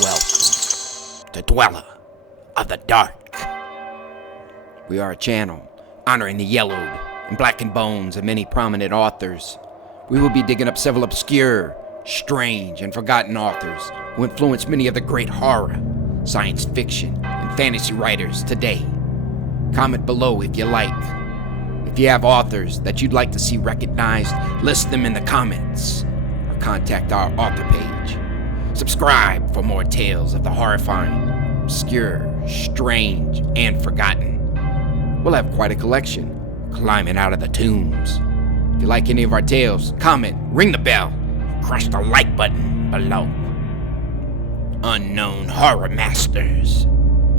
Welcome to Dweller of the Dark. We are a channel honoring the yellowed and blackened bones of many prominent authors. We will be digging up several obscure, strange, and forgotten authors who influenced many of the great horror, science fiction, and fantasy writers today. Comment below if you like. If you have authors that you'd like to see recognized, list them in the comments or contact our author page. Subscribe for more tales of the horrifying, obscure, strange, and forgotten. We'll have quite a collection climbing out of the tombs. If you like any of our tales, comment, ring the bell, and crush the like button below. Unknown Horror Masters.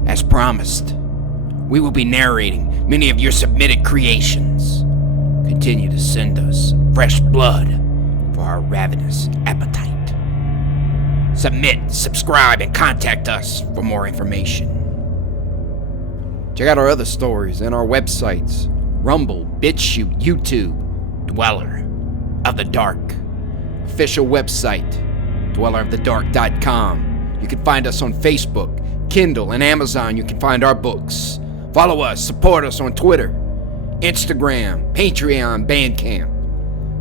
As promised, we will be narrating many of your submitted creations. Continue to send us fresh blood for our ravenous appetite. Submit, subscribe, and contact us for more information. Check out our other stories and our websites: Rumble, BitChute, YouTube, Dweller of the Dark. Official website, dwellerofthedark.com. You can find us on Facebook, Kindle, and Amazon. You can find our books. Follow us, support us on Twitter, Instagram, Patreon, Bandcamp.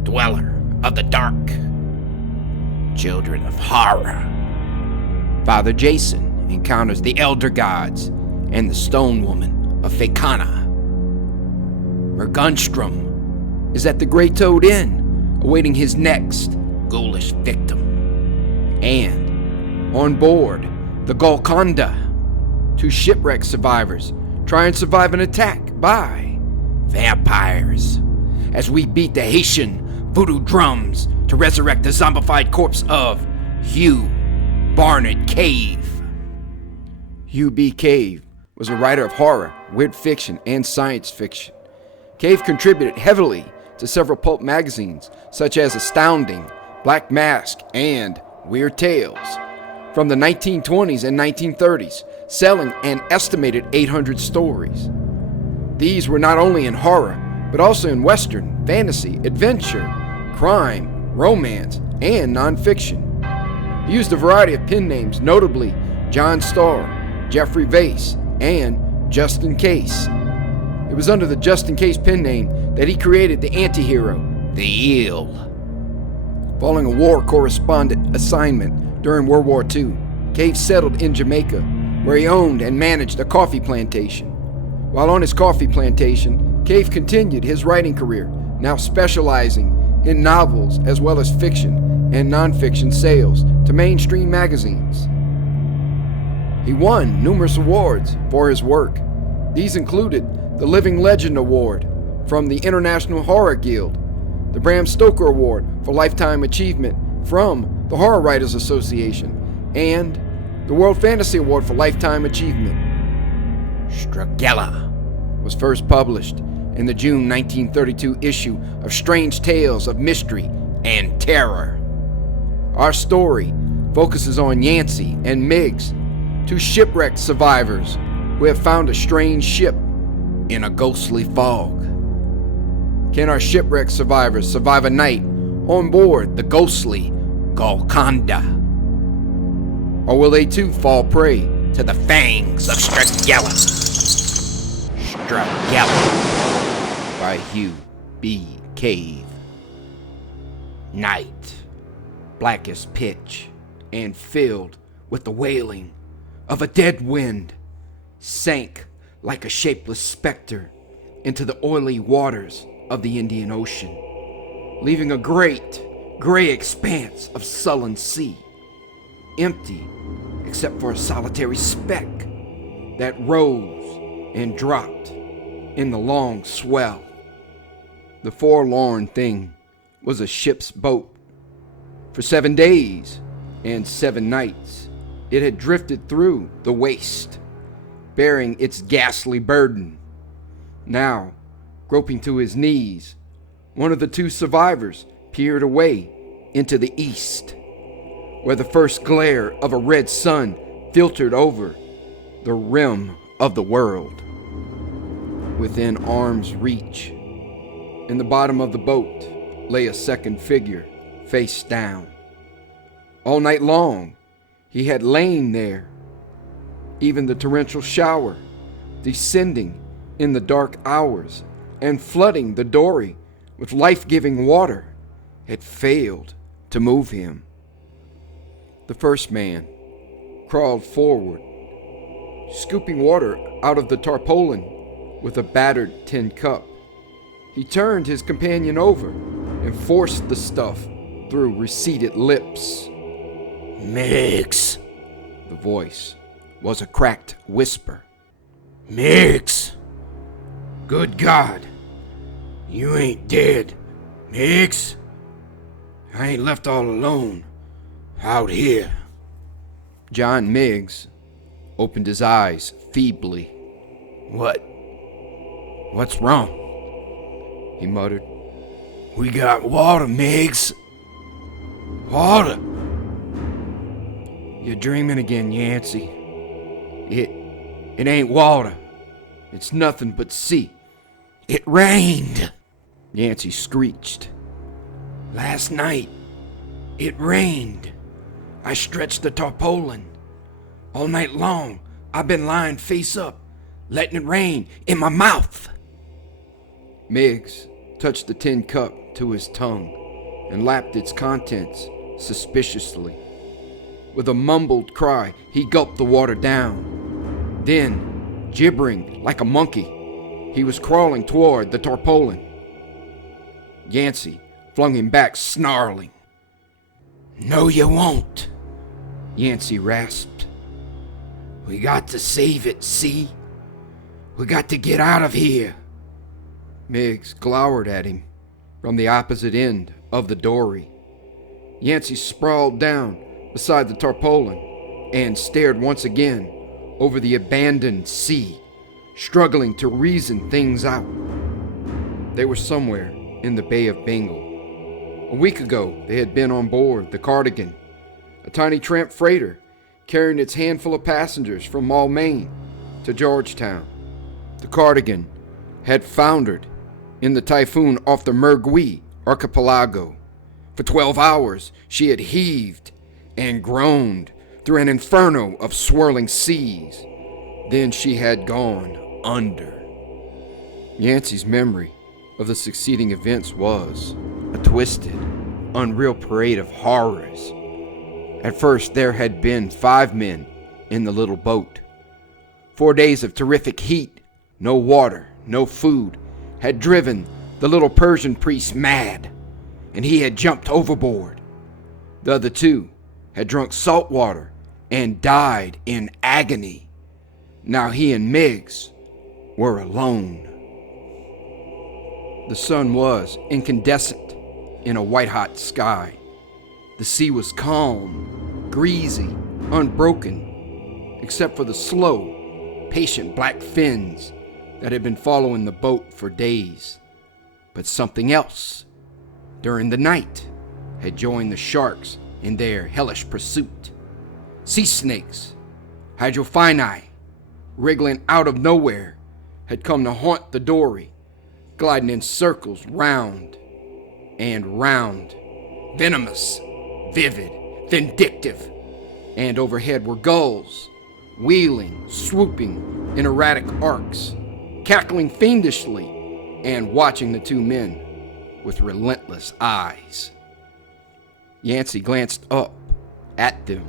Dweller of the Dark. Children of Horror. Father Jason encounters the Elder Gods and the Stone Woman of Fakana. Mergunstrom is at the Grey Toad Inn, awaiting his next ghoulish victim. And on board the Golconda, two shipwreck survivors try and survive an attack by vampires as we beat the Haitian voodoo drums to resurrect the zombified corpse of Hugh Barnett Cave. Hugh B. Cave was a writer of horror, weird fiction, and science fiction. Cave contributed heavily to several pulp magazines such as Astounding, Black Mask, and Weird Tales from the 1920s and 1930s, selling an estimated 800 stories. These were not only in horror, but also in western, fantasy, adventure, crime, romance, and nonfiction. He used a variety of pen names, notably John Starr, Jeffrey Vase, and Just in Case. It was under the Just in Case pen name that he created the anti-hero, the Eel. Following a war correspondent assignment during World War II, Cave settled in Jamaica, where he owned and managed a coffee plantation. While on his coffee plantation, Cave continued his writing career, now specializing in novels as well as fiction and nonfiction sales to mainstream magazines. He won numerous awards for his work. These included the Living Legend Award from the International Horror Guild, the Bram Stoker Award for Lifetime Achievement from the Horror Writers Association, and the World Fantasy Award for Lifetime Achievement. Stragella was first published in the June 1932 issue of Strange Tales of Mystery and Terror. Our story focuses on Yancey and Miggs, two shipwrecked survivors who have found a strange ship in a ghostly fog. Can our shipwrecked survivors survive a night on board the ghostly Golconda? Or will they too fall prey to the fangs of Stragella? Stragella by Hugh B. Cave. Night, black as pitch, and filled with the wailing of a dead wind, sank like a shapeless specter into the oily waters of the Indian Ocean, leaving a great gray expanse of sullen sea, empty except for a solitary speck that rose and dropped in the long swell. The forlorn thing was a ship's boat. For 7 days and 7 nights, it had drifted through the waste, bearing its ghastly burden. Now, groping to his knees, one of the two survivors peered away into the east, where the first glare of a red sun filtered over the rim of the world. Within arm's reach, in the bottom of the boat, lay a second figure, face down. All night long, He had lain there. Even the torrential shower, descending in the dark hours and flooding the dory with life-giving water, had failed to move him. The first man crawled forward, scooping water out of the tarpaulin with a battered tin cup. He turned his companion over and forced the stuff through receded lips. "Mix." The voice was a cracked whisper. "Mix. Good God, you ain't dead, Mix. I ain't left all alone out here." John Miggs opened his eyes feebly. What's wrong?" he muttered. "We got water, Miggs. Water." "You're dreaming again, Yancey. It ain't water. It's nothing but sea." "It rained," Yancey screeched. "Last night. It rained. I stretched the tarpaulin. All night long, I've been lying face up, letting it rain in my mouth." Miggs touched the tin cup to his tongue and lapped its contents suspiciously. With a mumbled cry, he gulped the water down. Then, gibbering like a monkey, he was crawling toward the tarpaulin. Yancey flung him back, snarling. "No, you won't," Yancey rasped. "We got to save it, see? We got to get out of here." Miggs glowered at him from the opposite end of the dory. Yancey sprawled down beside the tarpaulin and stared once again over the abandoned sea, struggling to reason things out. They were somewhere in the Bay of Bengal. A week ago, they had been on board the Cardigan, a tiny tramp freighter carrying its handful of passengers from Maine to Georgetown. The Cardigan had foundered in the typhoon off the Mergui archipelago. For 12 hours, she had heaved and groaned through an inferno of swirling seas. Then she had gone under. Yancey's memory of the succeeding events was a twisted, unreal parade of horrors. At first, there had been 5 men in the little boat. 4 days of terrific heat, no water, no food, had driven the little Persian priest mad, and he had jumped overboard. The other 2 had drunk salt water and died in agony. Now he and Miggs were alone. The sun was incandescent in a white-hot sky. The sea was calm, greasy, unbroken, except for the slow, patient black fins that had been following the boat for days. But something else, during the night, had joined the sharks in their hellish pursuit. Sea snakes, hydrophini, wriggling out of nowhere, had come to haunt the dory, gliding in circles round and round, venomous, vivid, vindictive, and overhead were gulls, wheeling, swooping in erratic arcs, cackling fiendishly, and watching the 2 men with relentless eyes. Yancey glanced up at them.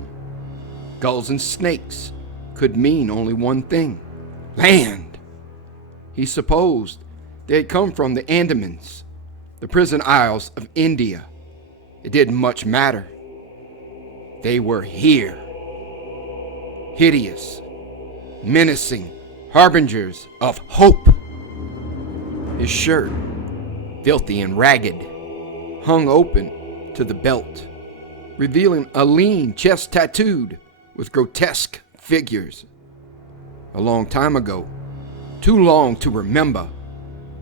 Gulls and snakes could mean only one thing: land. He supposed they had come from the Andamans, the prison isles of India. It didn't much matter. They were here. Hideous, menacing, harbingers of hope. His shirt, filthy and ragged, hung open to the belt, revealing a lean chest tattooed with grotesque figures. A long time ago, too long to remember,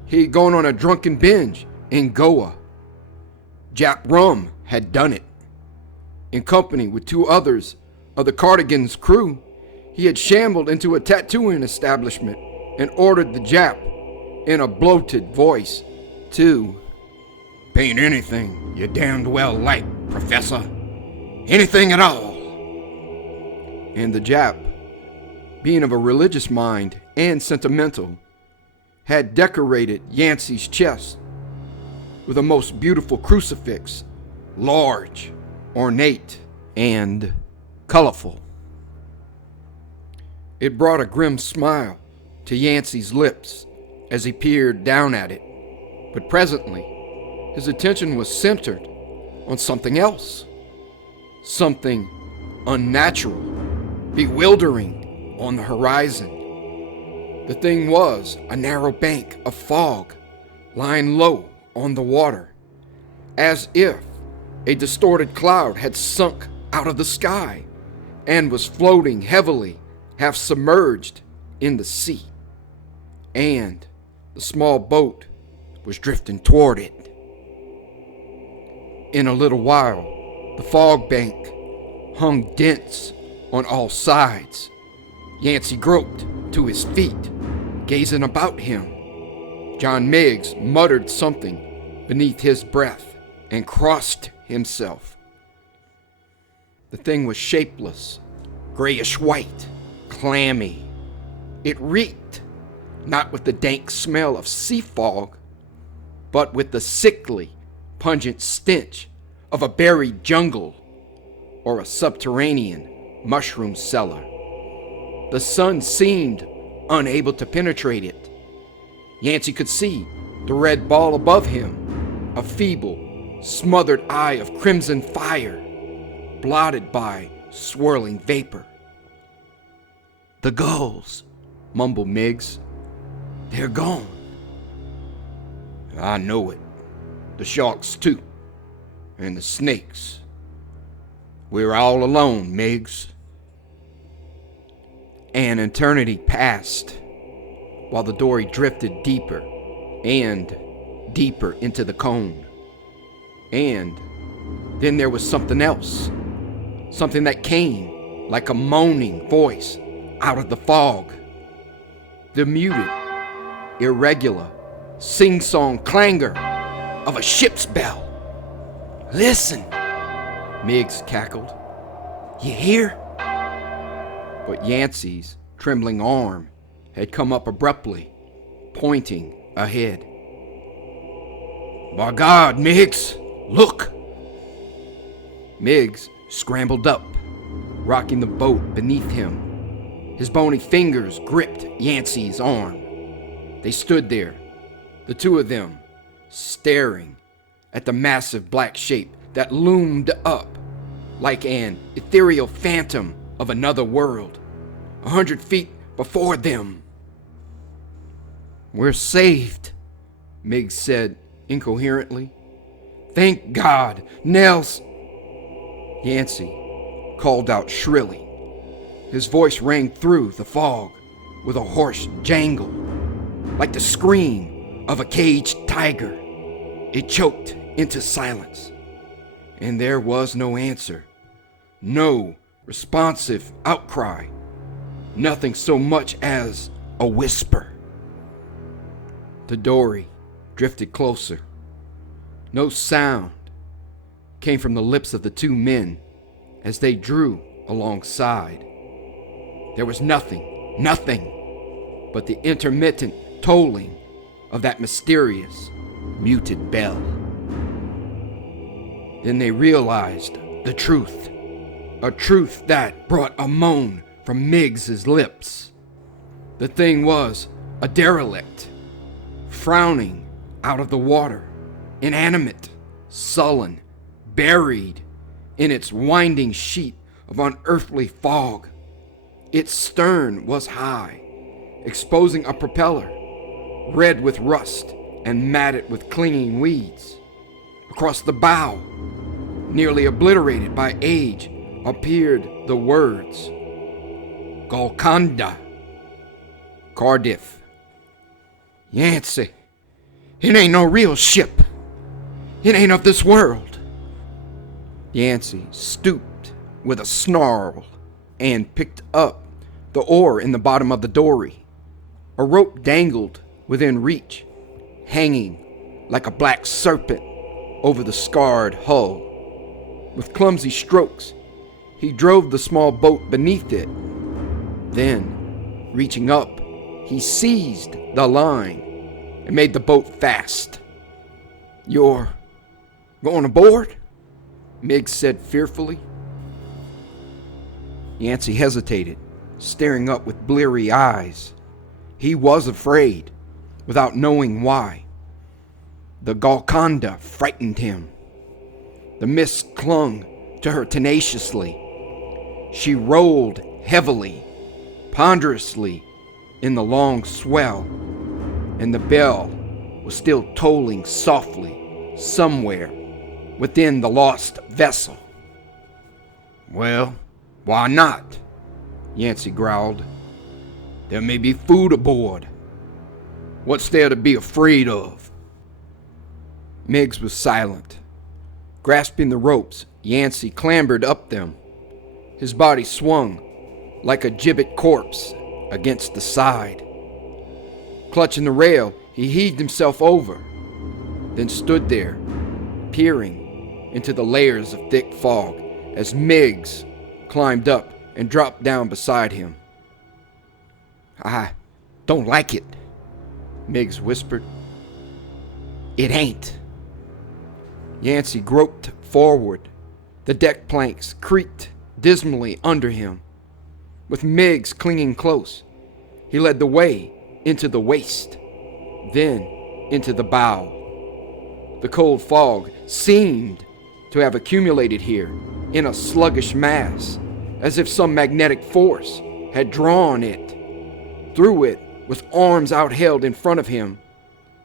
he'd gone on a drunken binge in Goa. Jap rum had done it. In company with 2 others of the Cardigan's crew, he had shambled into a tattooing establishment and ordered the Jap, in a bloated voice, to paint anything you damned well like, Professor. Anything at all. And the Jap, being of a religious mind and sentimental, had decorated Yancey's chest with a most beautiful crucifix, large, ornate, and colorful. It brought a grim smile to Yancey's lips as he peered down at it, but presently his attention was centered on something else, something unnatural, bewildering on the horizon. The thing was a narrow bank of fog lying low on the water, as if a distorted cloud had sunk out of the sky and was floating heavily, half submerged in the sea. And the small boat was drifting toward it. In a little while, the fog bank hung dense on all sides. Yancey groped to his feet, gazing about him. John Miggs muttered something beneath his breath and crossed himself. The thing was shapeless, grayish white, clammy. It reeked, not with the dank smell of sea fog, but with the sickly, pungent stench of a buried jungle or a subterranean mushroom cellar. The sun seemed unable to penetrate it. Yancey could see the red ball above him, a feeble, smothered eye of crimson fire, blotted by swirling vapor. "The gulls," mumbled Miggs. "They're gone." "I know it. The sharks, too. And the snakes. We're all alone, Miggs." An eternity passed while the dory drifted deeper and deeper into the cone. And then there was something else. Something that came like a moaning voice out of the fog. The muted, irregular, sing-song clangor of a ship's bell. "Listen," Miggs cackled. "You hear?" But Yancey's trembling arm had come up abruptly, pointing ahead. "By God, Miggs, look!" Miggs scrambled up, rocking the boat beneath him. His bony fingers gripped Yancey's arm. They stood there, the two of them, staring at the massive black shape that loomed up like an ethereal phantom of another world, 100 feet before them. "We're saved," Miggs said incoherently. "Thank God, Nels." Yancey called out shrilly. His voice rang through the fog with a hoarse jangle, like the scream of a caged tiger. It choked into silence, and there was no answer, no responsive outcry, nothing so much as a whisper. The dory drifted closer. No sound came from the lips of the two men as they drew alongside. There was nothing but the intermittent tolling of that mysterious, muted bell. Then they realized the truth, a truth that brought a moan from Miggs's lips. The thing was a derelict, frowning out of the water, inanimate, sullen, buried in its winding sheet of unearthly fog. Its stern was high, exposing a propeller, red with rust and matted with clinging weeds. Across the bow, nearly obliterated by age, appeared the words, "Golconda, Cardiff." "Yancey, it ain't no real ship. It ain't of this world." Yancey stooped with a snarl and picked up the oar in the bottom of the dory. A rope dangled within reach, hanging like a black serpent over the scarred hull. With clumsy strokes, he drove the small boat beneath it. Then, reaching up, he seized the line and made the boat fast. "You're going aboard?" Miggs said fearfully. Yancey hesitated, staring up with bleary eyes. He was afraid, without knowing why. The Golconda frightened him. The mist clung to her tenaciously. She rolled heavily, ponderously in the long swell, and the bell was still tolling softly somewhere within the lost vessel. "Well, why not?" Yancey growled. "There may be food aboard. What's there to be afraid of?" Miggs was silent. Grasping the ropes, Yancey clambered up them. His body swung like a gibbet corpse against the side. Clutching the rail, he heaved himself over, then stood there, peering into the layers of thick fog as Miggs climbed up and dropped down beside him. "I don't like it," Miggs whispered. "It ain't." Yancey groped forward. The deck planks creaked dismally under him. With Miggs clinging close, he led the way into the waist, then into the bow. The cold fog seemed to have accumulated here in a sluggish mass, as if some magnetic force had drawn it. Through it, with arms outheld in front of him,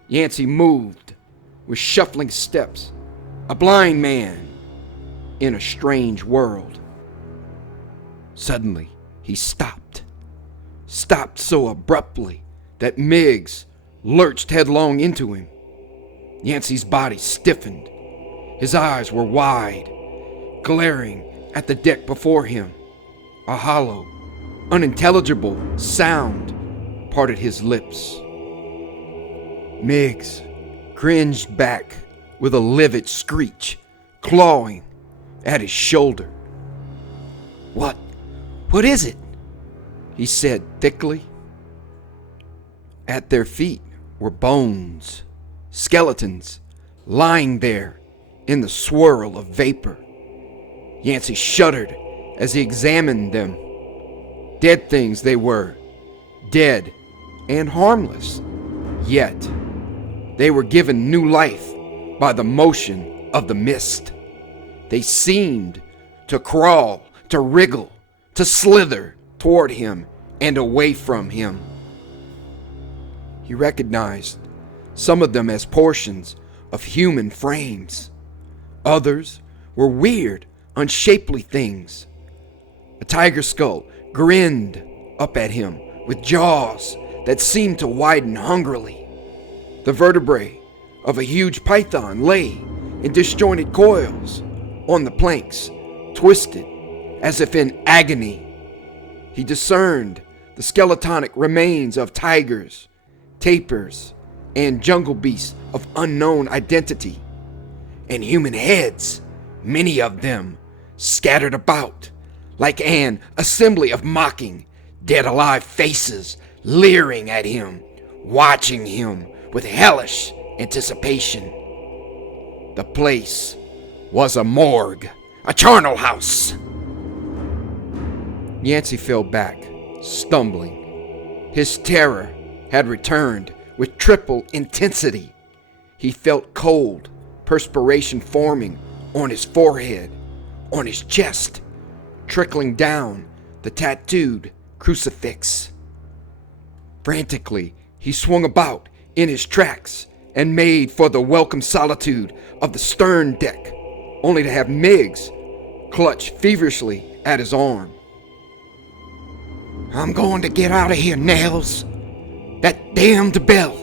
Yancey moved with shuffling steps, a blind man in a strange world. Suddenly, he stopped so abruptly that Miggs lurched headlong into him. Yancey's body stiffened. His eyes were wide, glaring at the deck before him. A hollow, unintelligible sound parted his lips. Miggs cringed back with a livid screech, clawing at his shoulder. What is it?" he said thickly. At their feet were bones, skeletons, lying there in the swirl of vapor. Yancey shuddered as he examined them. Dead things they were, dead and harmless, yet they were given new life by the motion of the mist. They seemed to crawl, to wriggle, to slither toward him and away from him. He recognized some of them as portions of human frames. Others were weird, unshapely things. A tiger skull grinned up at him with jaws that seemed to widen hungrily. The vertebrae of a huge python lay in disjointed coils on the planks, twisted as if in agony. He discerned the skeletonic remains of tigers, tapirs, and jungle beasts of unknown identity, and human heads, many of them, scattered about like an assembly of mocking, dead-alive faces leering at him, watching him with hellish anticipation. The place was a morgue, a charnel house. Yancey fell back, stumbling. His terror had returned with triple intensity. He felt cold perspiration forming on his forehead, on his chest, trickling down the tattooed crucifix. Frantically, he swung about in his tracks and made for the welcome solitude of the stern deck, only to have Miggs clutch feverishly at his arm. "I'm going to get out of here, Nels. That damned bell.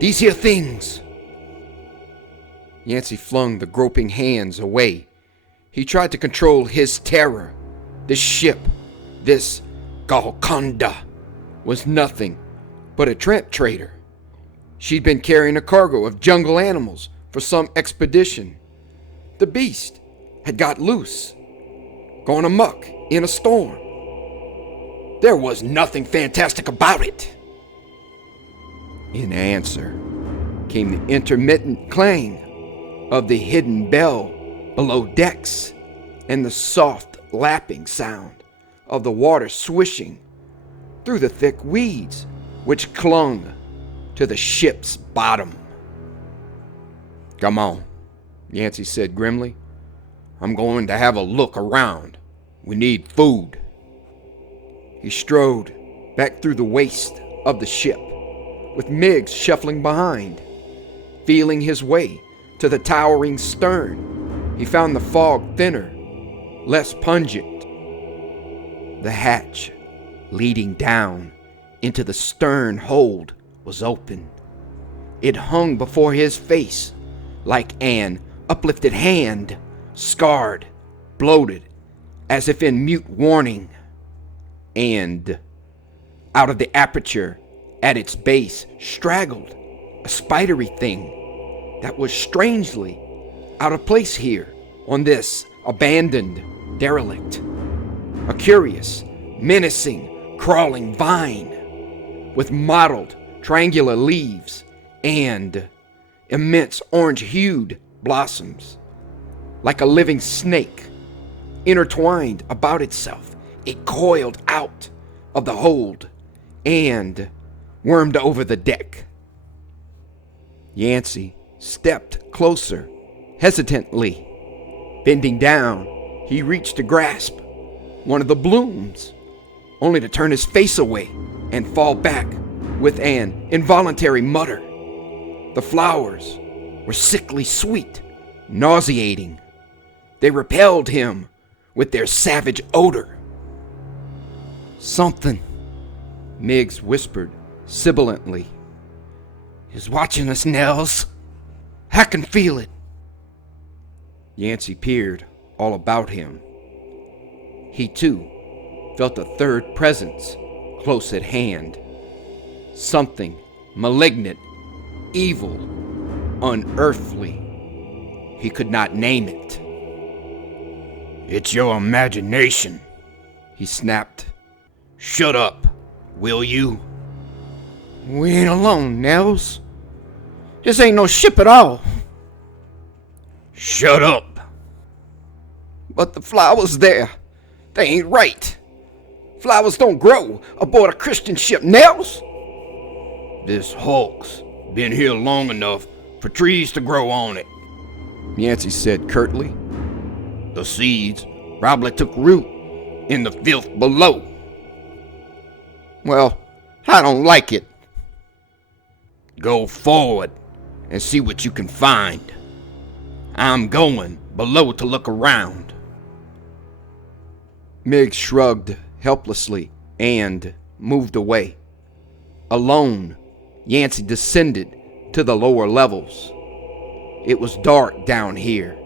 These here things." Yancey flung the groping hands away. He tried to control his terror. This ship, this Golconda, was nothing but a tramp trader. She'd been carrying a cargo of jungle animals for some expedition. The beast had got loose. gone amok in a storm. There was nothing fantastic about it. In answer came the intermittent clang of the hidden bell below decks and the soft lapping sound of the water swishing through the thick weeds which clung to the ship's bottom. "Come on," Yancey said grimly. "I'm going to have a look around. We need food." He strode back through the waist of the ship, with Miggs shuffling behind. Feeling his way to the towering stern, he found the fog thinner, less pungent. The hatch leading down into the stern hold was open. It hung before his face like an uplifted hand, scarred, bloated, as if in mute warning. And out of the aperture at its base straggled a spidery thing that was strangely out of place here on this abandoned derelict. A curious, menacing, crawling vine with mottled, triangular leaves and immense orange-hued blossoms. Like a living snake, intertwined about itself, it coiled out of the hold and wormed over the deck. Yancey stepped closer, hesitantly. Bending down, he reached to grasp one of the blooms, only to turn his face away and fall back with an involuntary mutter. The flowers were sickly sweet, nauseating. They repelled him with their savage odor. "Something," Miggs whispered sibilantly, "is watching us, Nels. I can feel it." Yancey peered all about him. He too felt a third presence close at hand. Something malignant, evil, unearthly. He could not name it. "It's your imagination," he snapped. "Shut up, will you?" "We ain't alone, Nels. This ain't no ship at all." "Shut up." "But the flowers there, they ain't right. Flowers don't grow aboard a Christian ship, Nels." "This hulk's been here long enough for trees to grow on it," Yancey said curtly. "The seeds probably took root in the filth below." "Well, I don't like it." "Go forward and see what you can find. I'm going below to look around." Miggs shrugged helplessly and moved away. Alone, Yancey descended to the lower levels. It was dark down here,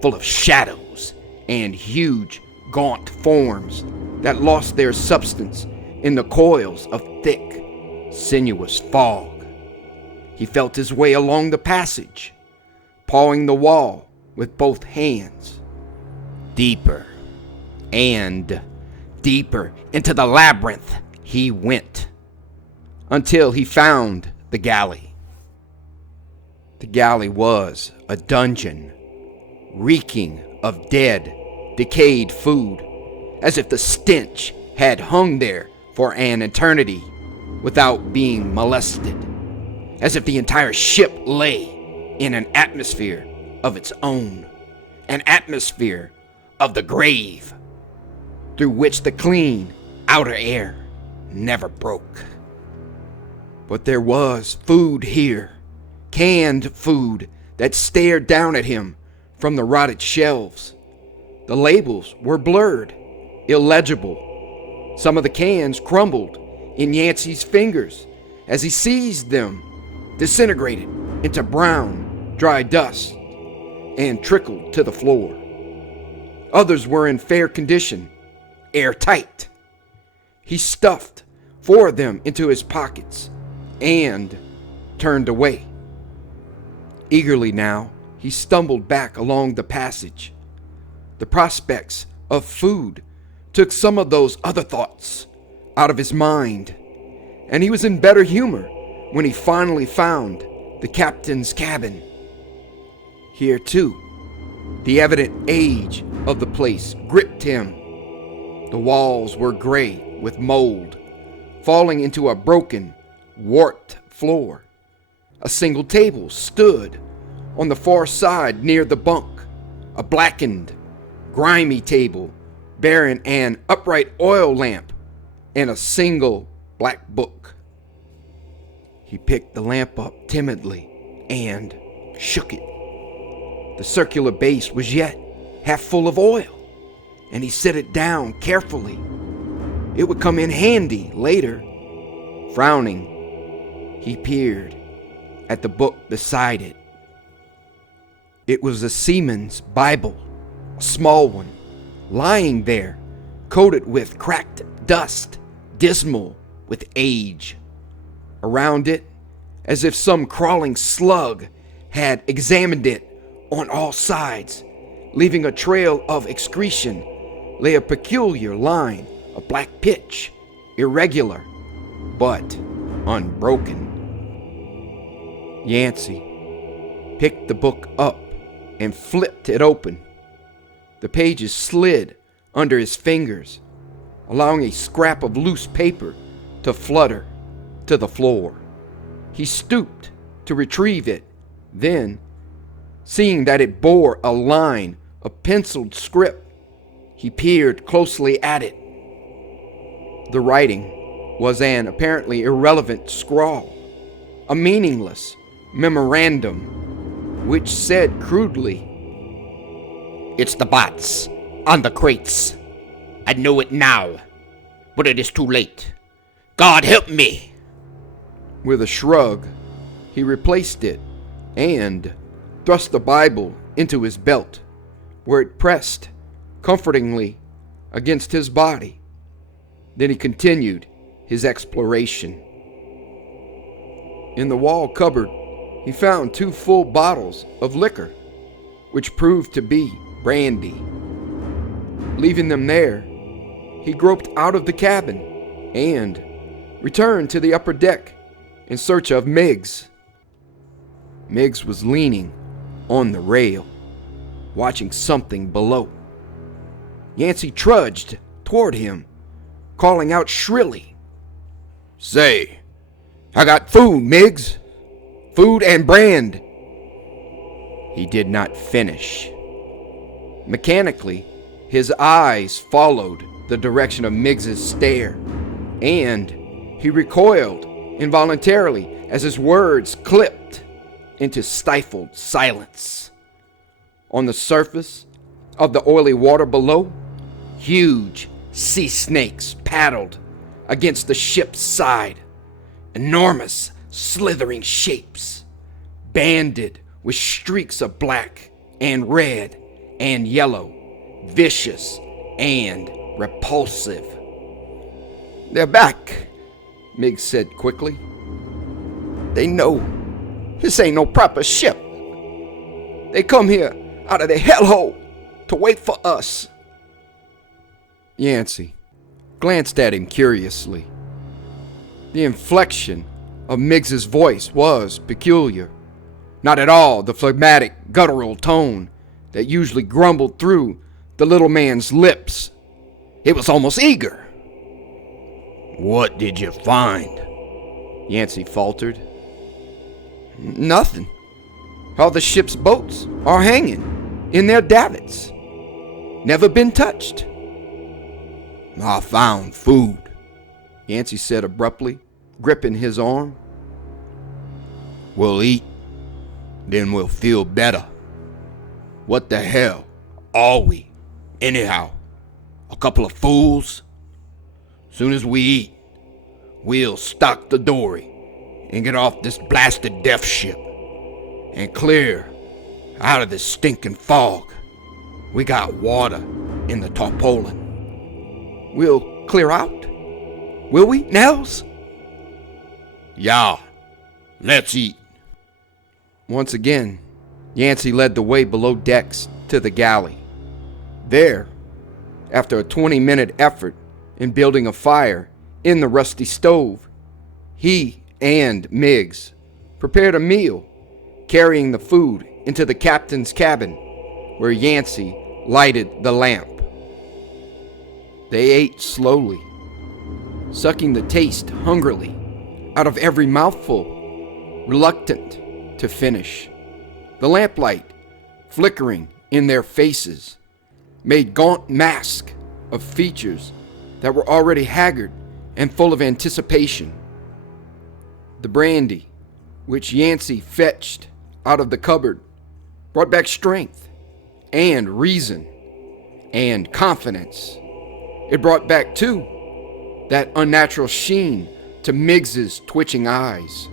full of shadows and huge, gaunt forms that lost their substance in the coils of thick, sinuous fog. He felt his way along the passage, pawing the wall with both hands. Deeper and deeper into the labyrinth he went, until he found the galley. The galley was a dungeon, reeking of dead, decayed food, as if the stench had hung there for an eternity without being molested, as if the entire ship lay in an atmosphere of its own, an atmosphere of the grave, through which the clean outer air never broke. But there was food here, canned food that stared down at him from the rotted shelves. The labels were blurred, illegible. Some of the cans crumbled in Yancey's fingers as he seized them, disintegrated into brown, dry dust, and trickled to the floor. Others were in fair condition, airtight. He stuffed 4 of them into his pockets and turned away. Eagerly now, he stumbled back along the passage. The prospects of food took some of those other thoughts out of his mind, and he was in better humor when he finally found the captain's cabin. Here, too, the evident age of the place gripped him. The walls were gray with mold, falling into a broken, warped floor. A single table stood on the far side near the bunk, a blackened, grimy table bearing an upright oil lamp and a single black book. He picked the lamp up timidly and shook it. The circular base was yet half full of oil, and he set it down carefully. It would come in handy later. Frowning, he peered at the book beside it. It was a seaman's Bible, a small one, lying there, coated with cracked dust, dismal with age. Around it, as if some crawling slug had examined it on all sides, leaving a trail of excretion, lay a peculiar line of black pitch, irregular, but unbroken. Yancey picked the book up and flipped it open. The pages slid under his fingers, allowing a scrap of loose paper to flutter to the floor. He stooped to retrieve it, then, seeing that it bore a line of penciled script, he peered closely at it. The writing was an apparently irrelevant scrawl, a meaningless memorandum, which said crudely, "It's the bots on the crates. I know it now, but it is too late. God help me." With a shrug, he replaced it and thrust the Bible into his belt, where it pressed comfortingly against his body. Then he continued his exploration. In the wall cupboard, he found 2 full bottles of liquor, which proved to be brandy. Leaving them there, he groped out of the cabin and returned to the upper deck in search of Miggs. Miggs was leaning on the rail, watching something below. Yancey trudged toward him, calling out shrilly, "Say, I got food, Miggs. Food and brand." He did not finish. Mechanically, his eyes followed the direction of Miggs's stare, and he recoiled involuntarily as his words clipped into stifled silence. On the surface of the oily water below, huge sea snakes paddled against the ship's side, enormous slithering shapes, banded with streaks of black and red and yellow, vicious and repulsive. "They're back," Miggs said quickly. "They know this ain't no proper ship. They come here out of the hellhole to wait for us." Yancey glanced at him curiously. The inflection of Miggs's voice was peculiar, not at all the phlegmatic, guttural tone that usually grumbled through the little man's lips. It was almost eager. "What did you find?" Yancey faltered. "Nothing. All the ship's boats are hanging in their davits. Never been touched." "I found food," Yancey said abruptly, gripping his arm. "We'll eat, then we'll feel better. What the hell are we, anyhow? A couple of fools? Soon as we eat, we'll stock the dory and get off this blasted death ship and clear out of this stinking fog. We got water in the tarpaulin." "We'll clear out? Will we, Nels?" "Yeah, let's eat." Once again, Yancey led the way below decks to the galley. There, After a 20-minute effort in building a fire in the rusty stove, he and Miggs prepared a meal, carrying the food into the captain's cabin, where Yancey lighted the lamp. They ate slowly, sucking the taste hungrily out of every mouthful, reluctant to finish. The lamplight, flickering in their faces, made gaunt masks of features that were already haggard and full of anticipation. The brandy, which Yancey fetched out of the cupboard, brought back strength and reason and confidence. It brought back, too, that unnatural sheen to Miggs's twitching eyes.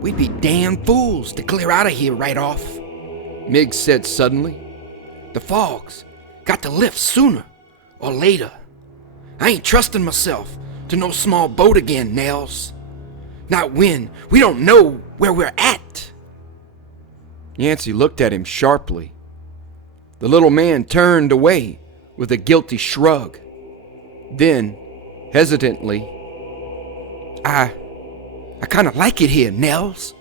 We'd be damn fools to clear out of here right off, Miggs said suddenly. The fog's got to lift sooner or later. I ain't trusting myself to no small boat again, Nels. Not when we don't know where we're at. Yancey looked at him sharply. The little man turned away with a guilty shrug. Then, hesitantly, I kind of like it here, Nels.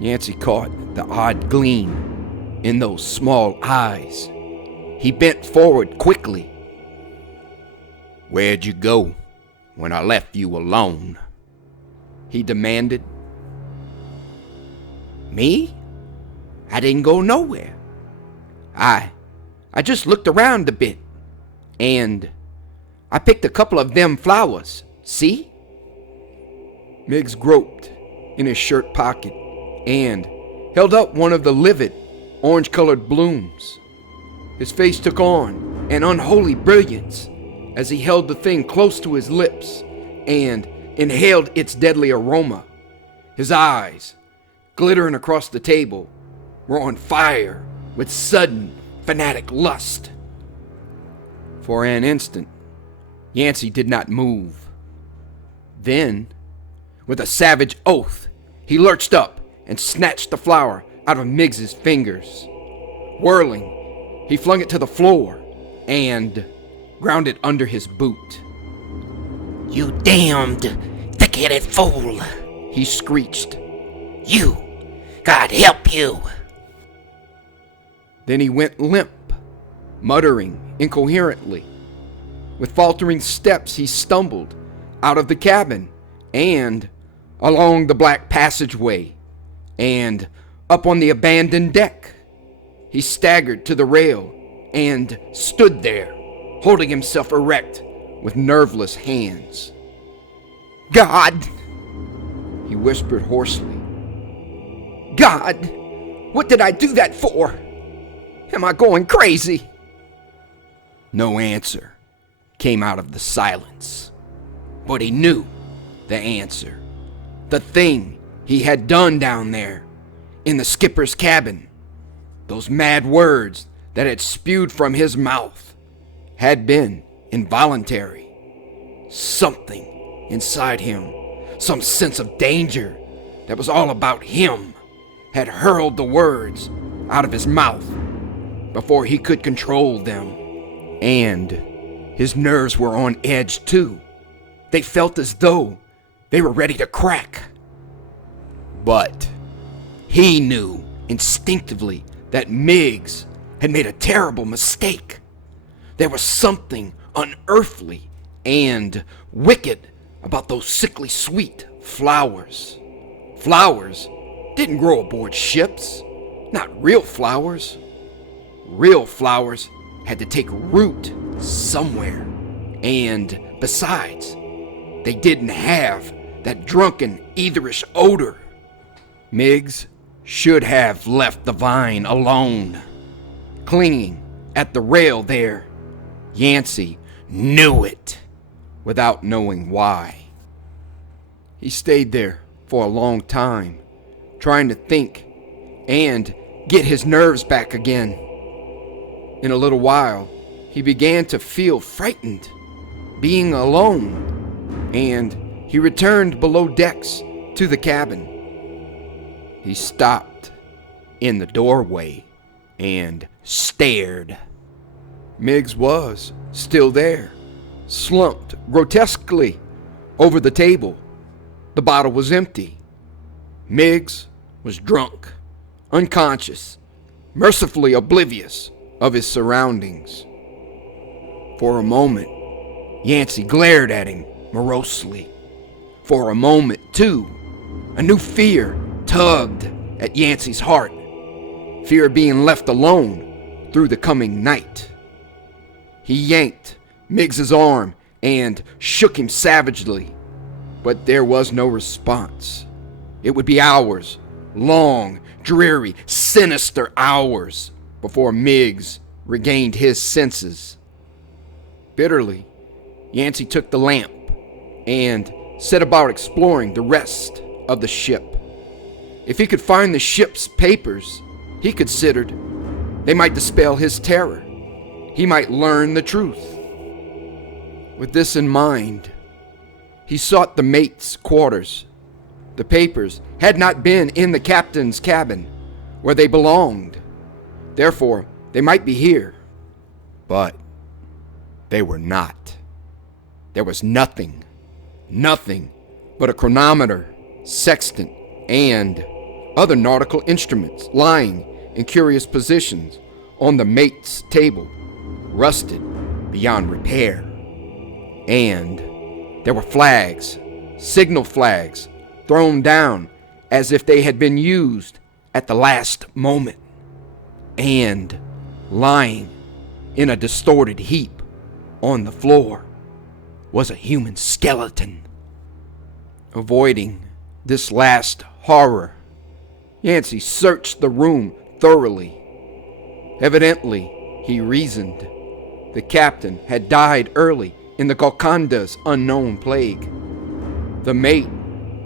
Yancey caught the odd gleam in those small eyes. He bent forward quickly. "Where'd you go when I left you alone?" he demanded. Me? I didn't go nowhere. I just looked around a bit, and I picked a couple of them flowers, see? Miggs groped in his shirt pocket and held up one of the livid, orange-colored blooms. His face took on an unholy brilliance as he held the thing close to his lips and inhaled its deadly aroma. His eyes, glittering across the table, were on fire with sudden, fanatic lust. For an instant, Yancey did not move. Then, with a savage oath, he lurched up and snatched the flower out of Miggs's fingers. Whirling, he flung it to the floor and ground it under his boot. You damned thick-headed fool, he screeched. You, God help you. Then he went limp, muttering incoherently. With faltering steps, he stumbled out of the cabin and along the black passageway and up on the abandoned deck. He staggered to the rail and stood there, holding himself erect with nerveless hands. God, he whispered hoarsely. God, what did I do that for? Am I going crazy? No answer came out of the silence, but he knew the answer. The thing he had done down there in the skipper's cabin, those mad words that had spewed from his mouth, had been involuntary. Something inside him, some sense of danger that was all about him, had hurled the words out of his mouth before he could control them. And his nerves were on edge too. They felt as though they were ready to crack. But he knew instinctively that Miggs had made a terrible mistake. There was something unearthly and wicked about those sickly sweet flowers. Flowers didn't grow aboard ships, not real flowers. Real flowers had to take root somewhere. And besides, they didn't have that drunken, etherish odor. Miggs should have left the vine alone. Clinging at the rail there, Yancey knew it without knowing why. He stayed there for a long time, trying to think and get his nerves back again. In a little while, he began to feel frightened, being alone, and he returned below decks to the cabin. He stopped in the doorway and stared. Miggs was still there, slumped grotesquely over the table. The bottle was empty. Miggs was drunk, unconscious, mercifully oblivious of his surroundings. For a moment, Yancey glared at him morosely. For a moment, too, a new fear tugged at Yancey's heart. Fear of being left alone through the coming night. He yanked Miggs's arm and shook him savagely, but there was no response. It would be hours, long, dreary, sinister hours, before Miggs regained his senses. Bitterly, Yancey took the lamp and set about exploring the rest of the ship. If he could find the ship's papers, he considered they might dispel his terror. He might learn the truth. With this in mind, he sought the mate's quarters. The papers had not been in the captain's cabin, where they belonged. Therefore, they might be here. But they were not. There was nothing but a chronometer, sextant, and other nautical instruments lying in curious positions on the mate's table, rusted beyond repair. And there were flags, signal flags, thrown down as if they had been used at the last moment. And lying in a distorted heap on the floor was a human skeleton. Avoiding this last horror, Yancey searched the room thoroughly. Evidently, he reasoned, the captain had died early in the Golconda's unknown plague. The mate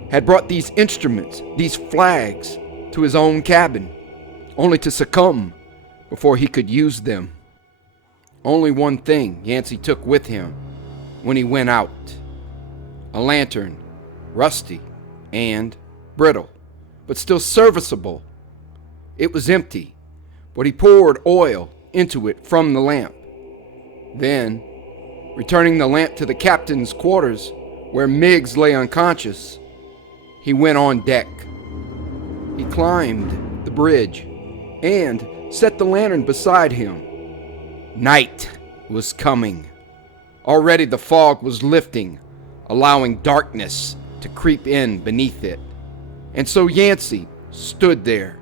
had brought these instruments, these flags, to his own cabin, only to succumb before he could use them. Only one thing Yancey took with him when he went out: a lantern, rusty and brittle, but still serviceable. It was empty, but he poured oil into it from the lamp. Then, returning the lamp to the captain's quarters, where Miggs lay unconscious, he went on deck. He climbed the bridge and set the lantern beside him. Night was coming. Already the fog was lifting, allowing darkness to creep in beneath it. And so Yancey stood there,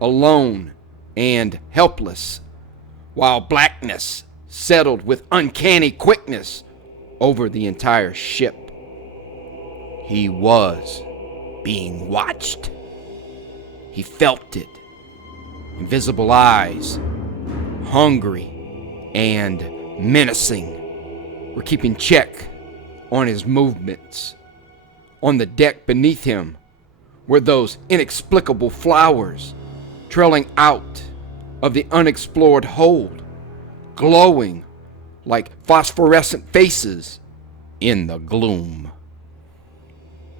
alone and helpless, while blackness settled with uncanny quickness over the entire ship. He was being watched. He felt it. Invisible eyes, hungry and menacing, were keeping check on his movements. On the deck beneath him were those inexplicable flowers trailing out of the unexplored hold, glowing like phosphorescent faces in the gloom.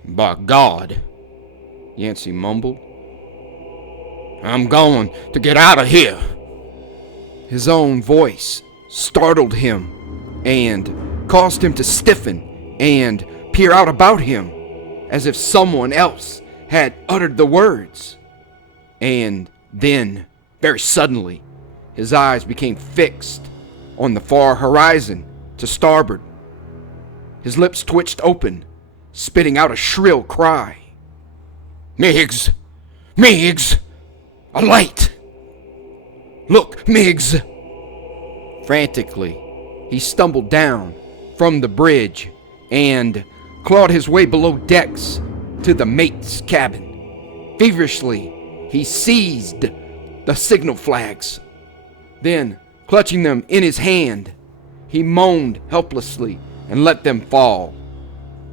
"By God," Yancey mumbled, "I'm going to get out of here." His own voice startled him and caused him to stiffen and peer out about him as if someone else had uttered the words. And then, very suddenly, his eyes became fixed on the far horizon to starboard. His lips twitched open, spitting out a shrill cry. "Miggs! Miggs! A light! Look, Miggs!" Frantically, he stumbled down from the bridge and clawed his way below decks to the mate's cabin. Feverishly, he seized the signal flags. Then, clutching them in his hand, he moaned helplessly and let them fall.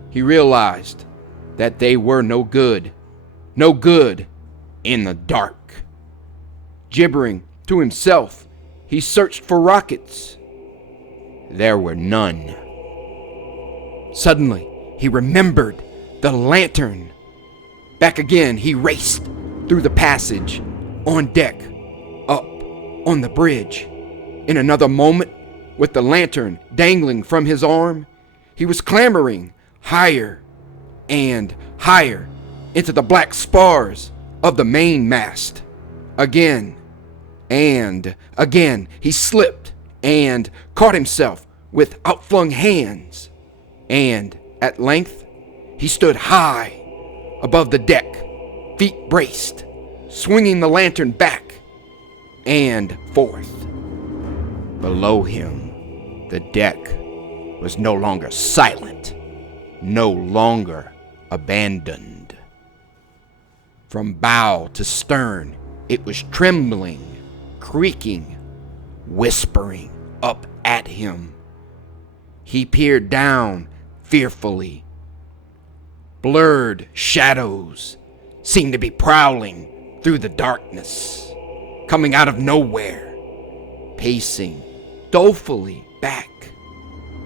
He realized that they were no good in the dark. Gibbering to himself, he searched for rockets. There were none. Suddenly, he remembered the lantern. Back again, he raced through the passage, on deck, up on the bridge. In another moment, with the lantern dangling from his arm, he was clambering higher and higher into the black spars of the mainmast. Again and again he slipped and caught himself with outflung hands, and at length he stood high above the deck, feet braced, swinging the lantern back and forth. Below him, the deck was no longer silent, no longer abandoned. From bow to stern, it was trembling, creaking, whispering up at him. He peered down fearfully. Blurred shadows seemed to be prowling through the darkness, coming out of nowhere, pacing dolefully back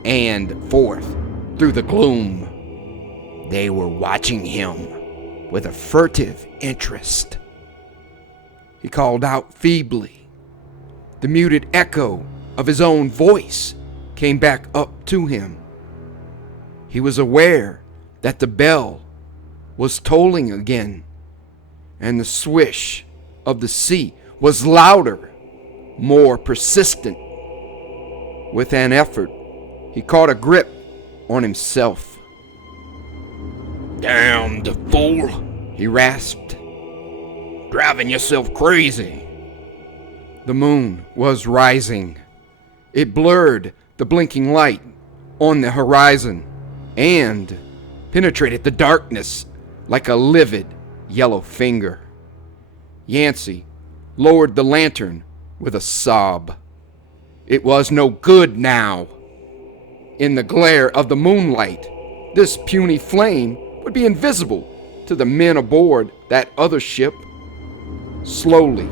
and forth through the gloom. They were watching him with a furtive interest. He called out feebly. The muted echo of his own voice came back up to him. He was aware that the bell was tolling again, and the swish of the sea was louder, more persistent. With an effort, he caught a grip on himself. "Damned fool," he rasped. "Driving yourself crazy." The moon was rising. It blurred the blinking light on the horizon and penetrated the darkness like a livid yellow finger. Yancey lowered the lantern with a sob. It was no good now. In the glare of the moonlight, this puny flame would be invisible to the men aboard that other ship. Slowly,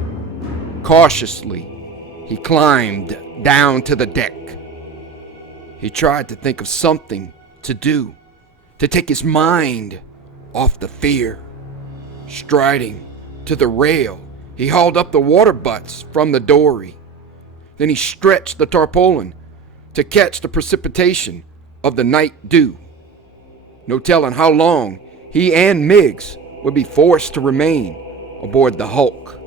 cautiously, he climbed down to the deck. He tried to think of something to do, to take his mind off the fear. Striding to the rail, he hauled up the water butts from the dory. Then he stretched the tarpaulin to catch the precipitation of the night dew. No telling how long he and Miggs would be forced to remain aboard the hulk.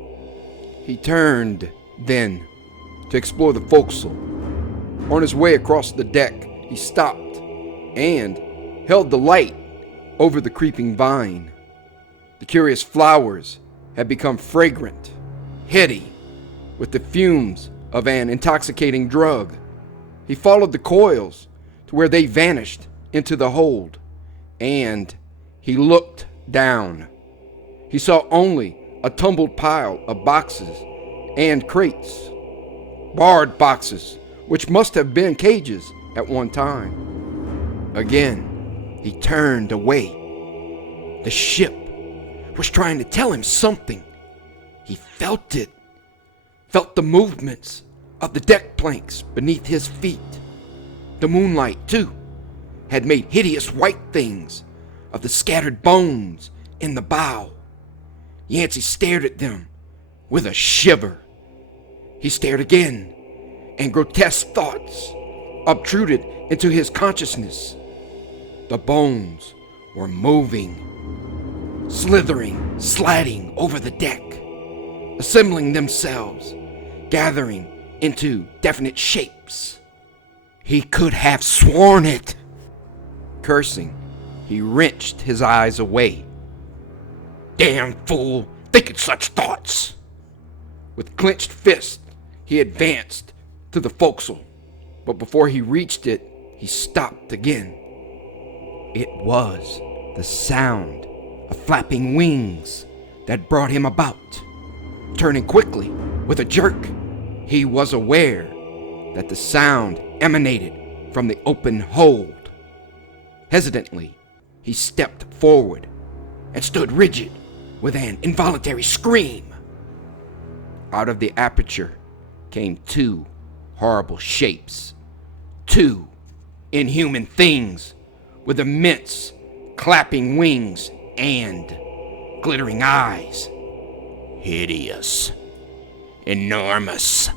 He turned, then, to explore the forecastle. On his way across the deck, he stopped and held the light over the creeping vine. The curious flowers had become fragrant, heady, with the fumes of an intoxicating drug. He followed the coils to where they vanished into the hold, and he looked down. He saw only a tumbled pile of boxes and crates, barred boxes which must have been cages at one time. Again, he turned away. The ship was trying to tell him something. He felt it, felt the movements of the deck planks beneath his feet. The moonlight, too, had made hideous white things of the scattered bones in the bow. Yancey stared at them with a shiver. He stared again, and grotesque thoughts obtruded into his consciousness. The bones were moving, slithering, sliding over the deck, assembling themselves, gathering into definite shapes. He could have sworn it. Cursing, he wrenched his eyes away. "Damn fool, thinking such thoughts." With clenched fist, he advanced to the forecastle, but before he reached it, he stopped again. It was the sound of flapping wings that brought him about. Turning quickly, with a jerk, he was aware that the sound emanated from the open hold. Hesitantly, he stepped forward and stood rigid with an involuntary scream. Out of the aperture came two horrible shapes, two inhuman things with immense clapping wings and glittering eyes. Hideous. Enormous.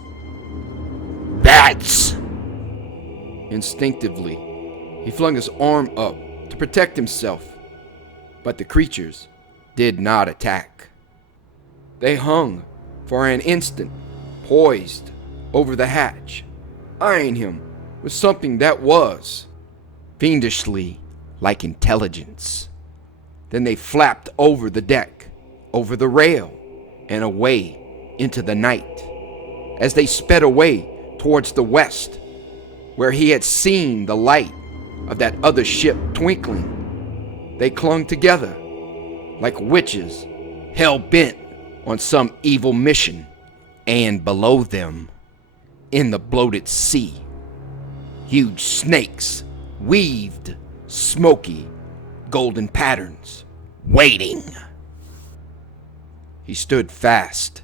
Bats! Instinctively, he flung his arm up to protect himself, but the creatures did not attack. They hung for an instant, poised over the hatch, eyeing him with something that was Fiendishly like intelligence. Then they flapped over the deck, over the rail, and away into the night. As they sped away towards the west, where he had seen the light of that other ship twinkling, they clung together like witches hell-bent on some evil mission. And below them, in the bloated sea, huge snakes weaved smoky golden patterns, waiting. He stood fast,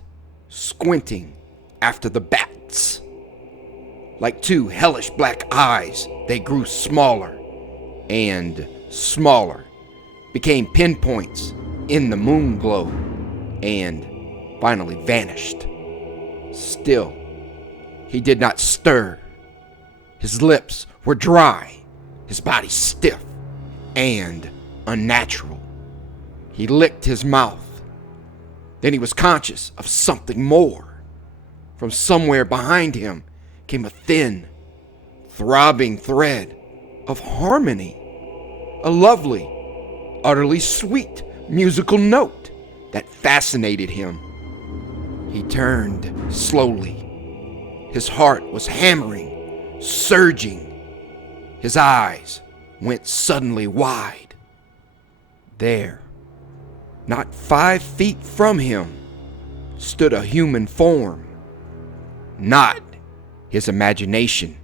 squinting after the bats. Like two hellish black eyes, they grew smaller and smaller, became pinpoints in the moon glow, and finally vanished. Still, he did not stir. His lips were dry, his body stiff and unnatural. He licked his mouth. Then he was conscious of something more. From somewhere behind him came a thin, throbbing thread of harmony. A lovely, utterly sweet musical note that fascinated him. He turned slowly. His heart was hammering, surging. His eyes went suddenly wide. There, not 5 feet from him, stood a human form. Not his imagination.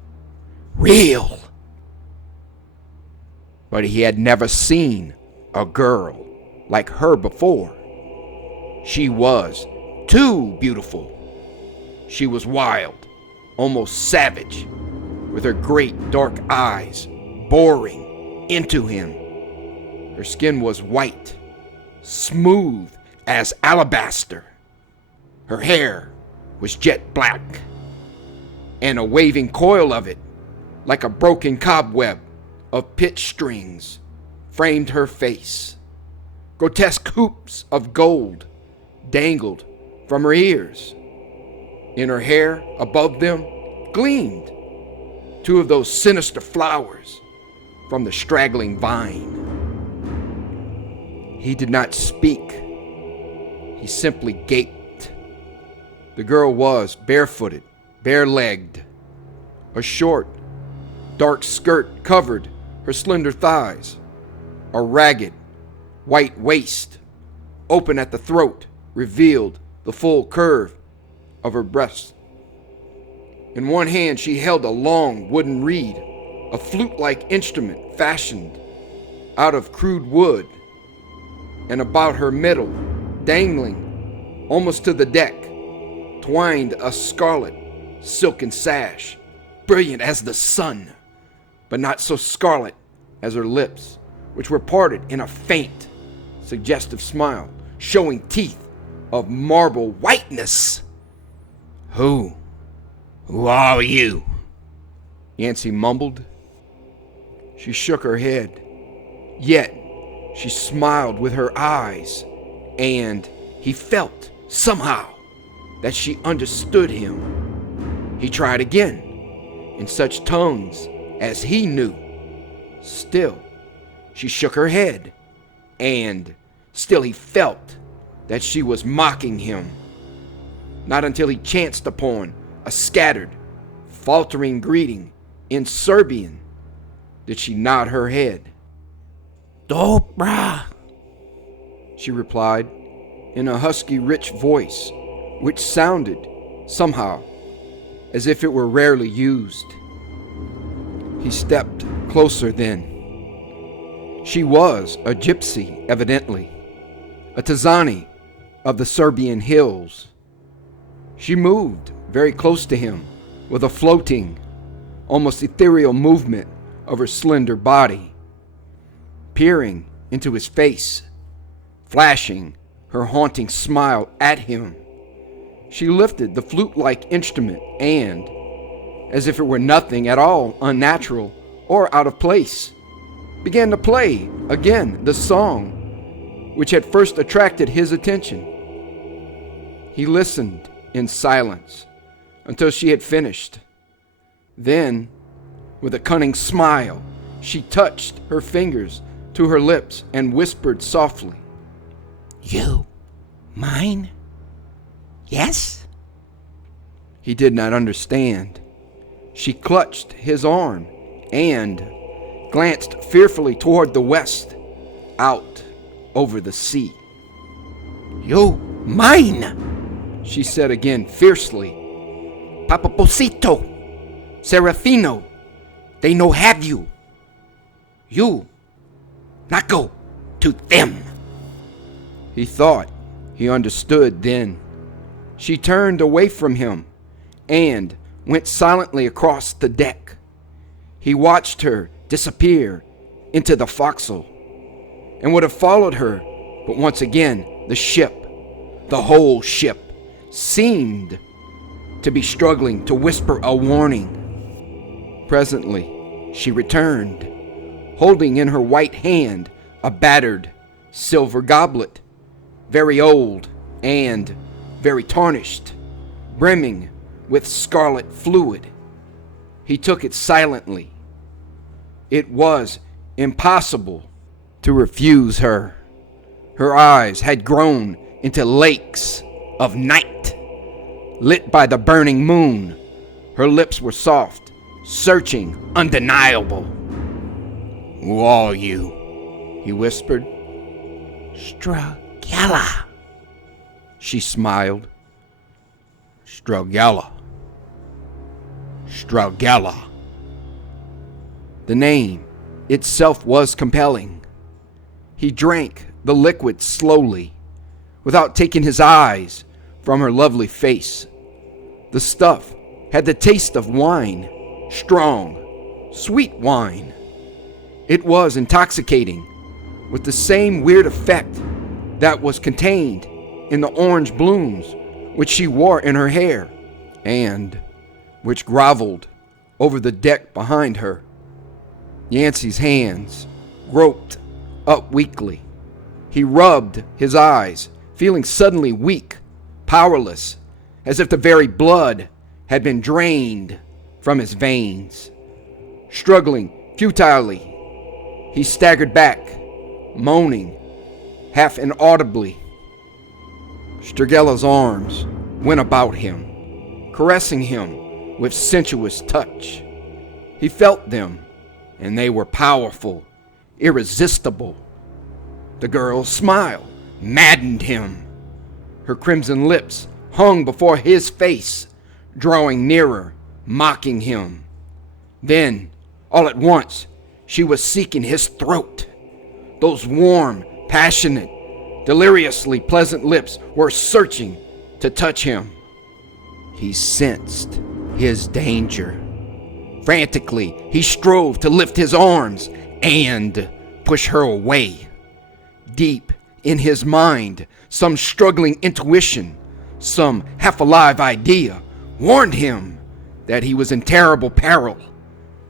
Real. But he had never seen a girl like her before. She was too beautiful. She was wild, almost savage, with her great dark eyes boring into him. Her skin was white, smooth as alabaster. Her hair was jet black, and a waving coil of it, like a broken cobweb of pitch strings, framed her face. Grotesque hoops of gold dangled from her ears. In her hair, above them, gleamed 2 of those sinister flowers from the straggling vine. He did not speak. He simply gaped. The girl was barefooted, bare-legged. A short, dark skirt covered her slender thighs. A ragged, white waist, open at the throat, revealed the full curve of her breasts. In one hand she held a long wooden reed, a flute-like instrument fashioned out of crude wood, and about her middle, dangling almost to the deck, twined a scarlet silken sash, brilliant as the sun, but not so scarlet as her lips, which were parted in a faint, suggestive smile, showing teeth of marble whiteness. Who are you? Yancy mumbled. She shook her head, yet she smiled with her eyes, and he felt somehow that she understood him. He tried again, in such tones as he knew. Still, she shook her head, and still he felt that she was mocking him. Not until he chanced upon a scattered, faltering greeting in Serbian did she nod her head. Dobra, she replied in a husky, rich voice, which sounded, somehow, as if it were rarely used. He stepped closer then. She was a gypsy, evidently, a Tazani of the Serbian hills. She moved very close to him with a floating, almost ethereal movement of her slender body, peering into his face, flashing her haunting smile at him. She lifted the flute-like instrument and, as if it were nothing at all unnatural or out of place, began to play again the song which had first attracted his attention. He listened in silence until she had finished. Then, with a cunning smile, she touched her fingers to her lips and whispered softly, You, mine? Yes? He did not understand. She clutched his arm and glanced fearfully toward the west, out over the sea. You, mine? She said again fiercely, Papaposito, Serafino, they no have you. You, not go to them. He thought he understood then. She turned away from him and went silently across the deck. He watched her disappear into the forecastle and would have followed her, but once again the ship, the whole ship, seemed to be struggling to whisper a warning. Presently she returned, holding in her white hand a battered silver goblet, very old and very tarnished, brimming with scarlet fluid. He took it silently. It was impossible to refuse her. Her eyes had grown into lakes of night, lit by the burning moon. Her lips were soft, searching, undeniable. Who are you? He whispered. Stragella. She smiled. Stragella. Stragella. The name itself was compelling. He drank the liquid slowly, without taking his eyes from her lovely face. The stuff had the taste of wine, strong, sweet wine. It was intoxicating, with the same weird effect that was contained in the orange blooms which she wore in her hair, and which groveled over the deck behind her. Yancey's hands groped up weakly. He rubbed his eyes, feeling suddenly weak, powerless, as if the very blood had been drained from his veins. Struggling futilely, he staggered back, moaning half inaudibly. Stragella's arms went about him, caressing him with sensuous touch. He felt them, and they were powerful, irresistible. The girl's smile maddened him. Her crimson lips hung before his face, drawing nearer, mocking him. Then, all at once, she was seeking his throat. Those warm, passionate, deliriously pleasant lips were searching to touch him. He sensed his danger. Frantically, he strove to lift his arms and push her away. Deep in his mind, some struggling intuition, some half-alive idea, warned him that he was in terrible peril.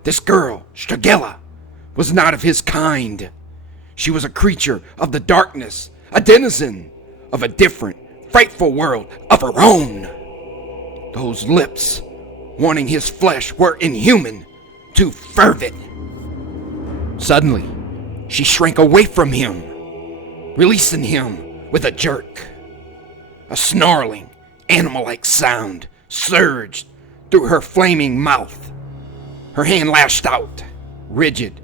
This girl, Stragella, was not of his kind. She was a creature of the darkness, a denizen of a different, frightful world of her own. Those lips, wanting his flesh, were inhuman, too fervid. Suddenly, she shrank away from him, releasing him with a jerk. A snarling, animal-like sound surged through her flaming mouth. Her hand lashed out, rigid,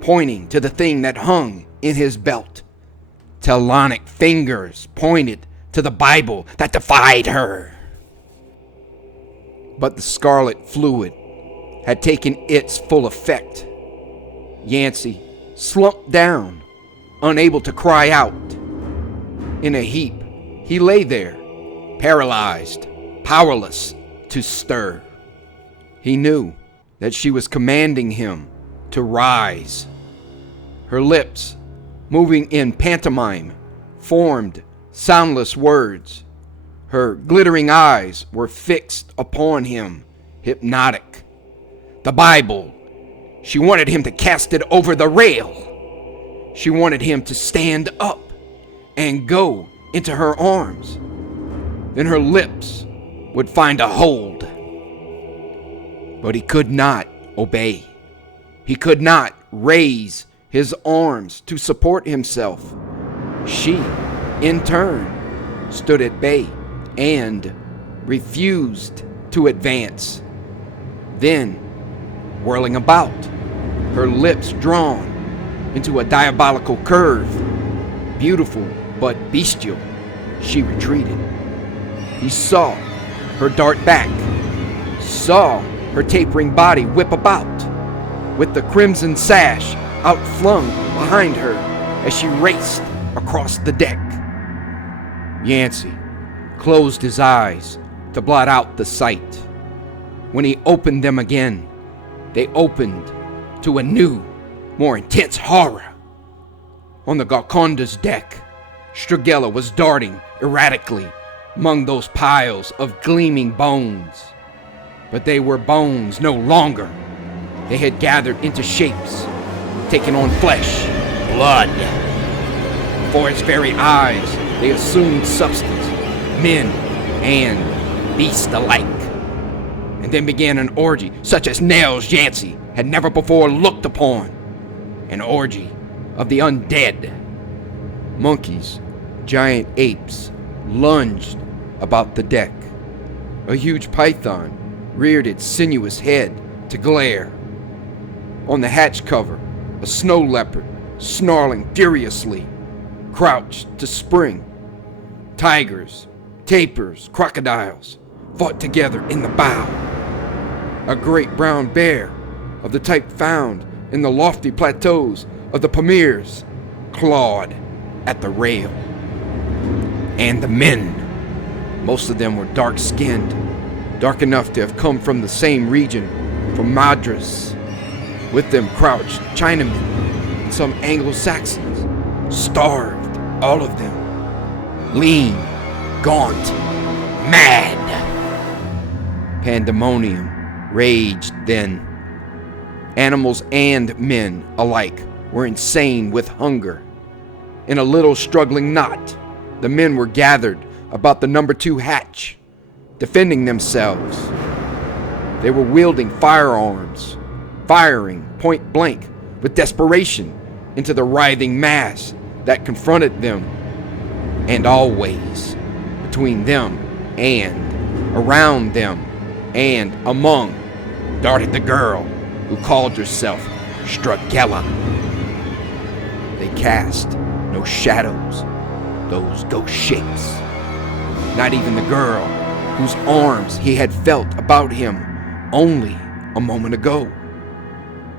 pointing to the thing that hung in his belt. Talonic fingers pointed to the Bible that defied her. But the scarlet fluid had taken its full effect. Yancey slumped down, unable to cry out. In a heap, he lay there, paralyzed, powerless to stir. He knew that she was commanding him to rise. Her lips, moving in pantomime, formed soundless words. Her glittering eyes were fixed upon him, hypnotic, the Bible. She wanted him to cast it over the rail. She wanted him to stand up and go into her arms. Then her lips would find a hold. But he could not obey. He could not raise his arms to support himself. She, in turn, stood at bay and refused to advance. Then, whirling about, her lips drawn into a diabolical curve, beautiful but bestial, she retreated. He saw her dart back, saw her tapering body whip about, with the crimson sash outflung behind her as she raced across the deck. Yancey closed his eyes to blot out the sight. When he opened them again, they opened to a new, more intense horror. On the Golconda's deck, Stragella was darting erratically among those piles of gleaming bones. But they were bones no longer. They had gathered into shapes, taken on flesh, blood. Before his very eyes, they assumed substance, men and beasts alike. And then began an orgy such as Nels Yancey had never before looked upon. An orgy of the undead. Monkeys, giant apes, lunged about the deck. A huge python reared its sinuous head to glare. On the hatch cover, a snow leopard, snarling furiously, crouched to spring. Tigers, tapirs, crocodiles fought together in the bow. A great brown bear, of the type found in the lofty plateaus of the Pamirs, clawed at the rail. And the men, most of them were dark-skinned, dark enough to have come from the same region, from Madras. With them crouched Chinamen and some Anglo-Saxons, starved, all of them, lean, gaunt, mad. Pandemonium raged then. Animals and men alike were insane with hunger. In a little struggling knot, the men were gathered about the number 2 hatch, defending themselves. They were wielding firearms, firing point blank with desperation into the writhing mass that confronted them. And always, between them and around them and among, darted the girl who called herself Stragella. They cast no shadows, those ghost shapes. Not even the girl whose arms he had felt about him only a moment ago.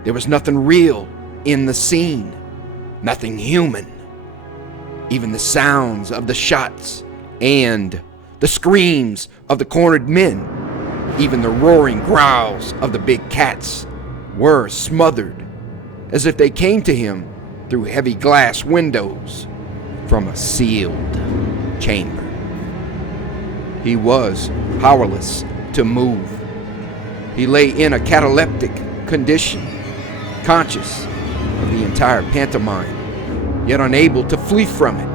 There was nothing real in the scene, nothing human. Even the sounds of the shots and the screams of the cornered men, even the roaring growls of the big cats, were smothered, as if they came to him through heavy glass windows from a sealed chamber. He was powerless to move. He lay in a cataleptic condition, conscious of the entire pantomime, yet unable to flee from it.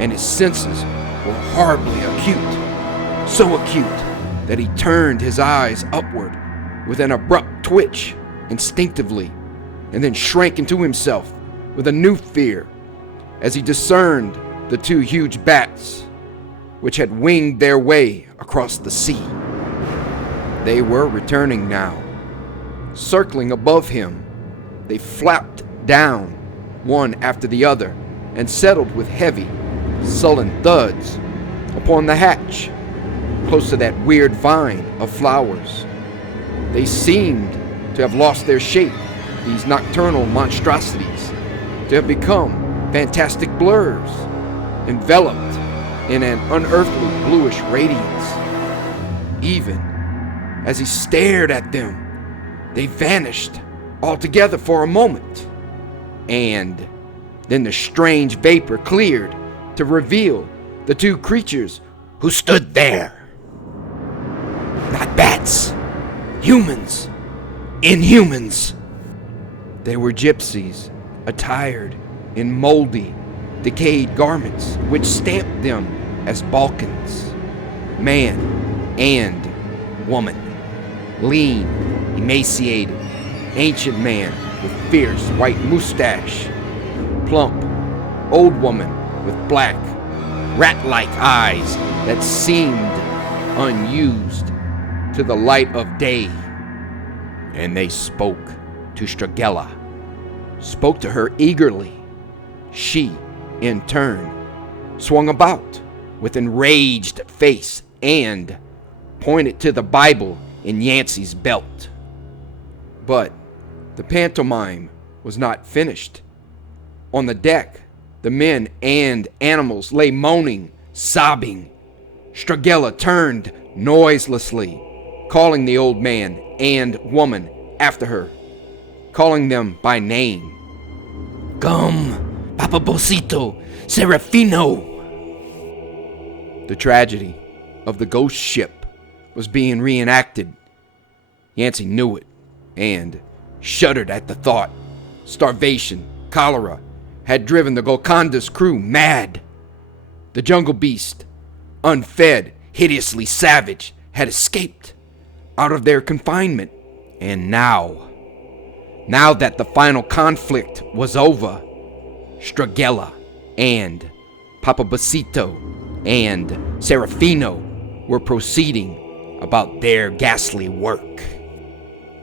And his senses were horribly acute, so acute that he turned his eyes upward with an abrupt twitch instinctively, and then shrank into himself with a new fear as he discerned the 2 huge bats which had winged their way across the sea. They were returning now. Circling above him, they flapped down, one after the other, and settled with heavy, sullen thuds upon the hatch, close to that weird vine of flowers. They seemed to have lost their shape, these nocturnal monstrosities, to have become fantastic blurs, enveloped in an unearthly bluish radiance. Even as he stared at them, they vanished altogether for a moment, and then the strange vapor cleared to reveal the 2 creatures who stood there. Not bats, humans, inhumans. They were gypsies, attired in moldy, decayed garments which stamped them as Balkans. Man and woman. Lean, emaciated, ancient man with fierce white mustache. Plump, old woman with black, rat-like eyes that seemed unused to the light of day. And they spoke to Stragella, spoke to her eagerly. She, in turn, swung about with enraged face and pointed to the Bible in Yancey's belt. But the pantomime was not finished. On the deck, the men and animals lay moaning, sobbing. Stragella turned noiselessly, calling the old man and woman after her, calling them by name. Come, Papabosito, Serafino. The tragedy of the ghost ship was being reenacted. Yancey knew it and shuddered at the thought. Starvation, cholera, had driven the Golconda's crew mad. The jungle beast, unfed, hideously savage, had escaped out of their confinement. And now that the final conflict was over, Stragella and Papabosito and Serafino were proceeding about their ghastly work.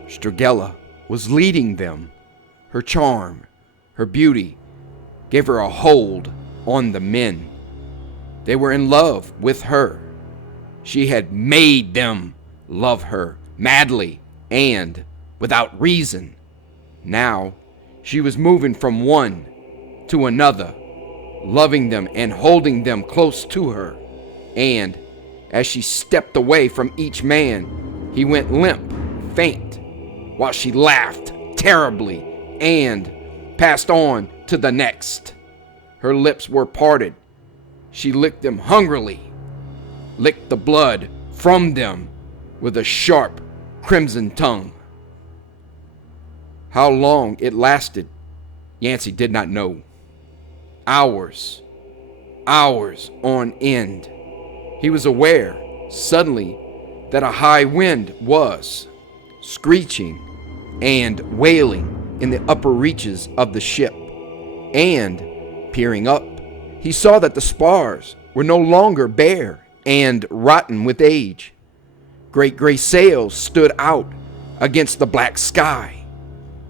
Stragella was leading them. Her charm, her beauty, gave her a hold on the men. They were in love with her. She had made them love her madly and without reason. Now she was moving from one to another, loving them and holding them close to her. And as she stepped away from each man, he went limp, faint, while she laughed terribly and passed on to the next. Her lips were parted. She licked them hungrily, licked the blood from them with a sharp, crimson tongue. How long it lasted, Yancey did not know. Hours on end. He was aware, suddenly, that a high wind was screeching and wailing in the upper reaches of the ship. And, peering up, he saw that the spars were no longer bare and rotten with age. Great gray sails stood out against the black sky.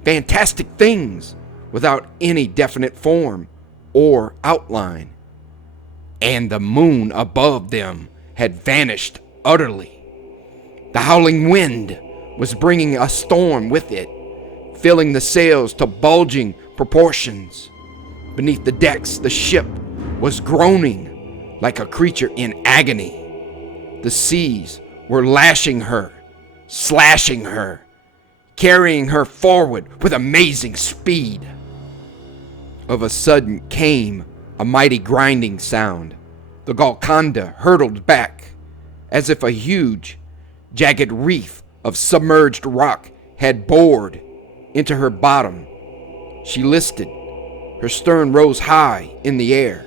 Fantastic things without any definite form or outline. And the moon above them had vanished utterly. The howling wind was bringing a storm with it, filling the sails to bulging proportions. Beneath the decks, the ship was groaning like a creature in agony. The seas were lashing her, slashing her, carrying her forward with amazing speed. Of a sudden came a mighty grinding sound. The Golconda hurtled back, as if a huge, jagged reef of submerged rock had bored into her bottom. She listed. Her stern rose high in the air,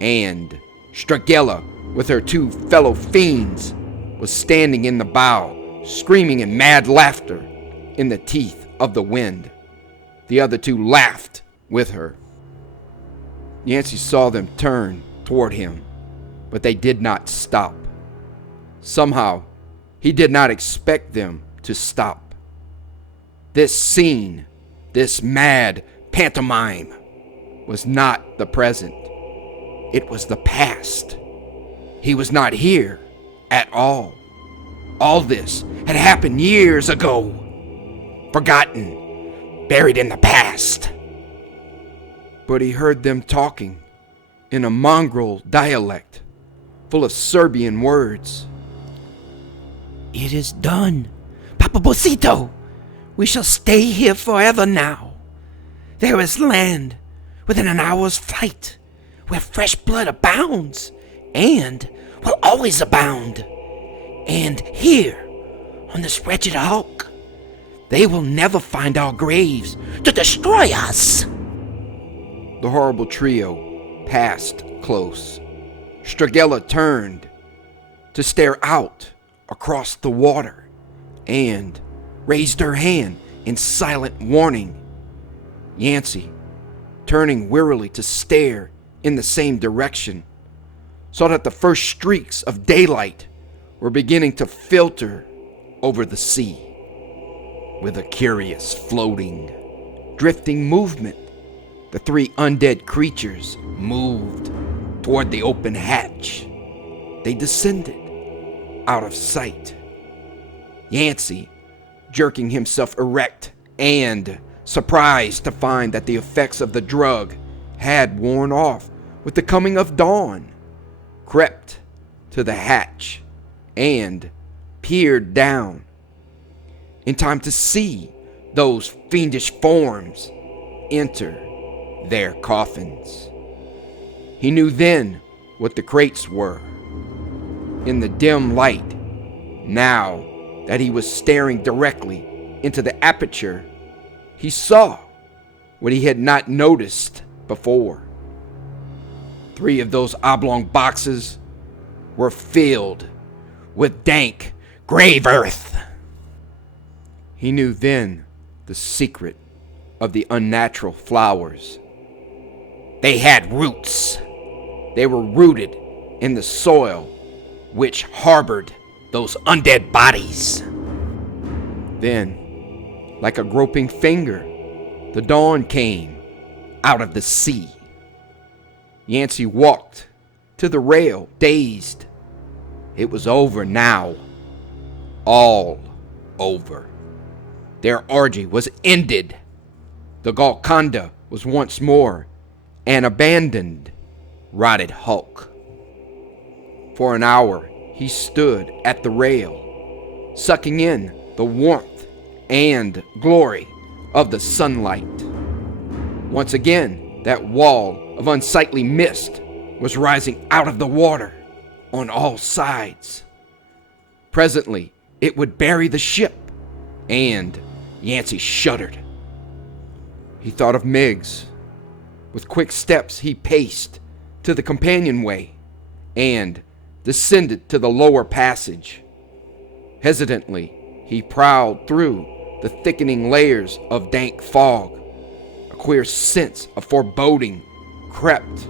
and Stragella, with her two fellow fiends, was standing in the bow, screaming in mad laughter in the teeth of the wind. The other two laughed with her. Yancey saw them turn toward him, but they did not stop. Somehow, he did not expect them to stop. This scene, this mad pantomime, was not the present. It was the past. He was not here at all. All this had happened years ago. Forgotten, buried in the past. But he heard them talking in a mongrel dialect, full of Serbian words. It is done, Papabosito. We shall stay here forever now. There is land within an hour's flight where fresh blood abounds and will always abound. And here, on this wretched hulk, They will never find our graves to destroy us. The horrible trio passed close. Stragella turned to stare out across the water and raised her hand in silent warning. Yancey, turning wearily to stare in the same direction, saw that the first streaks of daylight were beginning to filter over the sea. With a curious floating, drifting movement, the three undead creatures moved toward the open hatch. They descended out of sight. Yancey, jerking himself erect and surprised to find that the effects of the drug had worn off with the coming of dawn, crept to the hatch and peered down in time to see those fiendish forms enter their coffins. He knew then what the crates were. In the dim light, now that he was staring directly into the aperture, he saw what he had not noticed before. 3 of those oblong boxes were filled with dank grave earth. He knew then the secret of the unnatural flowers. They had roots. They were rooted in the soil which harbored those undead bodies. Then, like a groping finger, the dawn came out of the sea. Yancey walked to the rail, dazed. It was over now. All over. Their orgy was ended. The Golconda was once more an abandoned, rotted hulk. For an hour, he stood at the rail, sucking in the warmth and glory of the sunlight. Once again, that wall of unsightly mist was rising out of the water on all sides. Presently, it would bury the ship, and Yancey shuddered. He thought of Miggs. With quick steps, he paced to the companionway and descended to the lower passage. Hesitantly, he prowled through the thickening layers of dank fog. A queer sense of foreboding crept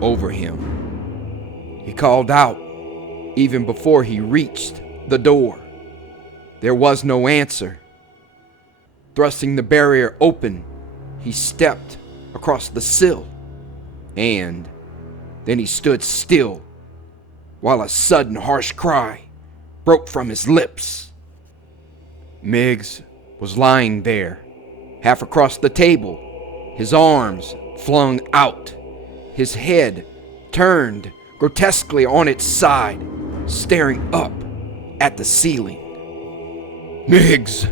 over him. He called out even before he reached the door. There was no answer. Thrusting the barrier open, he stepped across the sill, and then he stood still while a sudden harsh cry broke from his lips. Miggs was lying there, half across the table, his arms flung out, his head turned grotesquely on its side, staring up at the ceiling. "Miggs!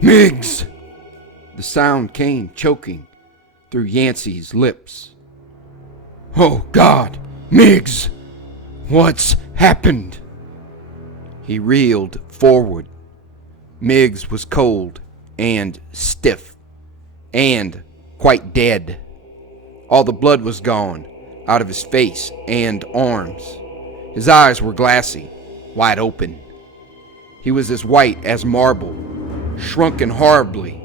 Miggs!" The sound came choking through Yancey's lips. "Oh God, Miggs! What's happened?" He reeled forward. Miggs was cold and stiff and quite dead. All the blood was gone out of his face and arms. His eyes were glassy, wide open. He was as white as marble, shrunken horribly.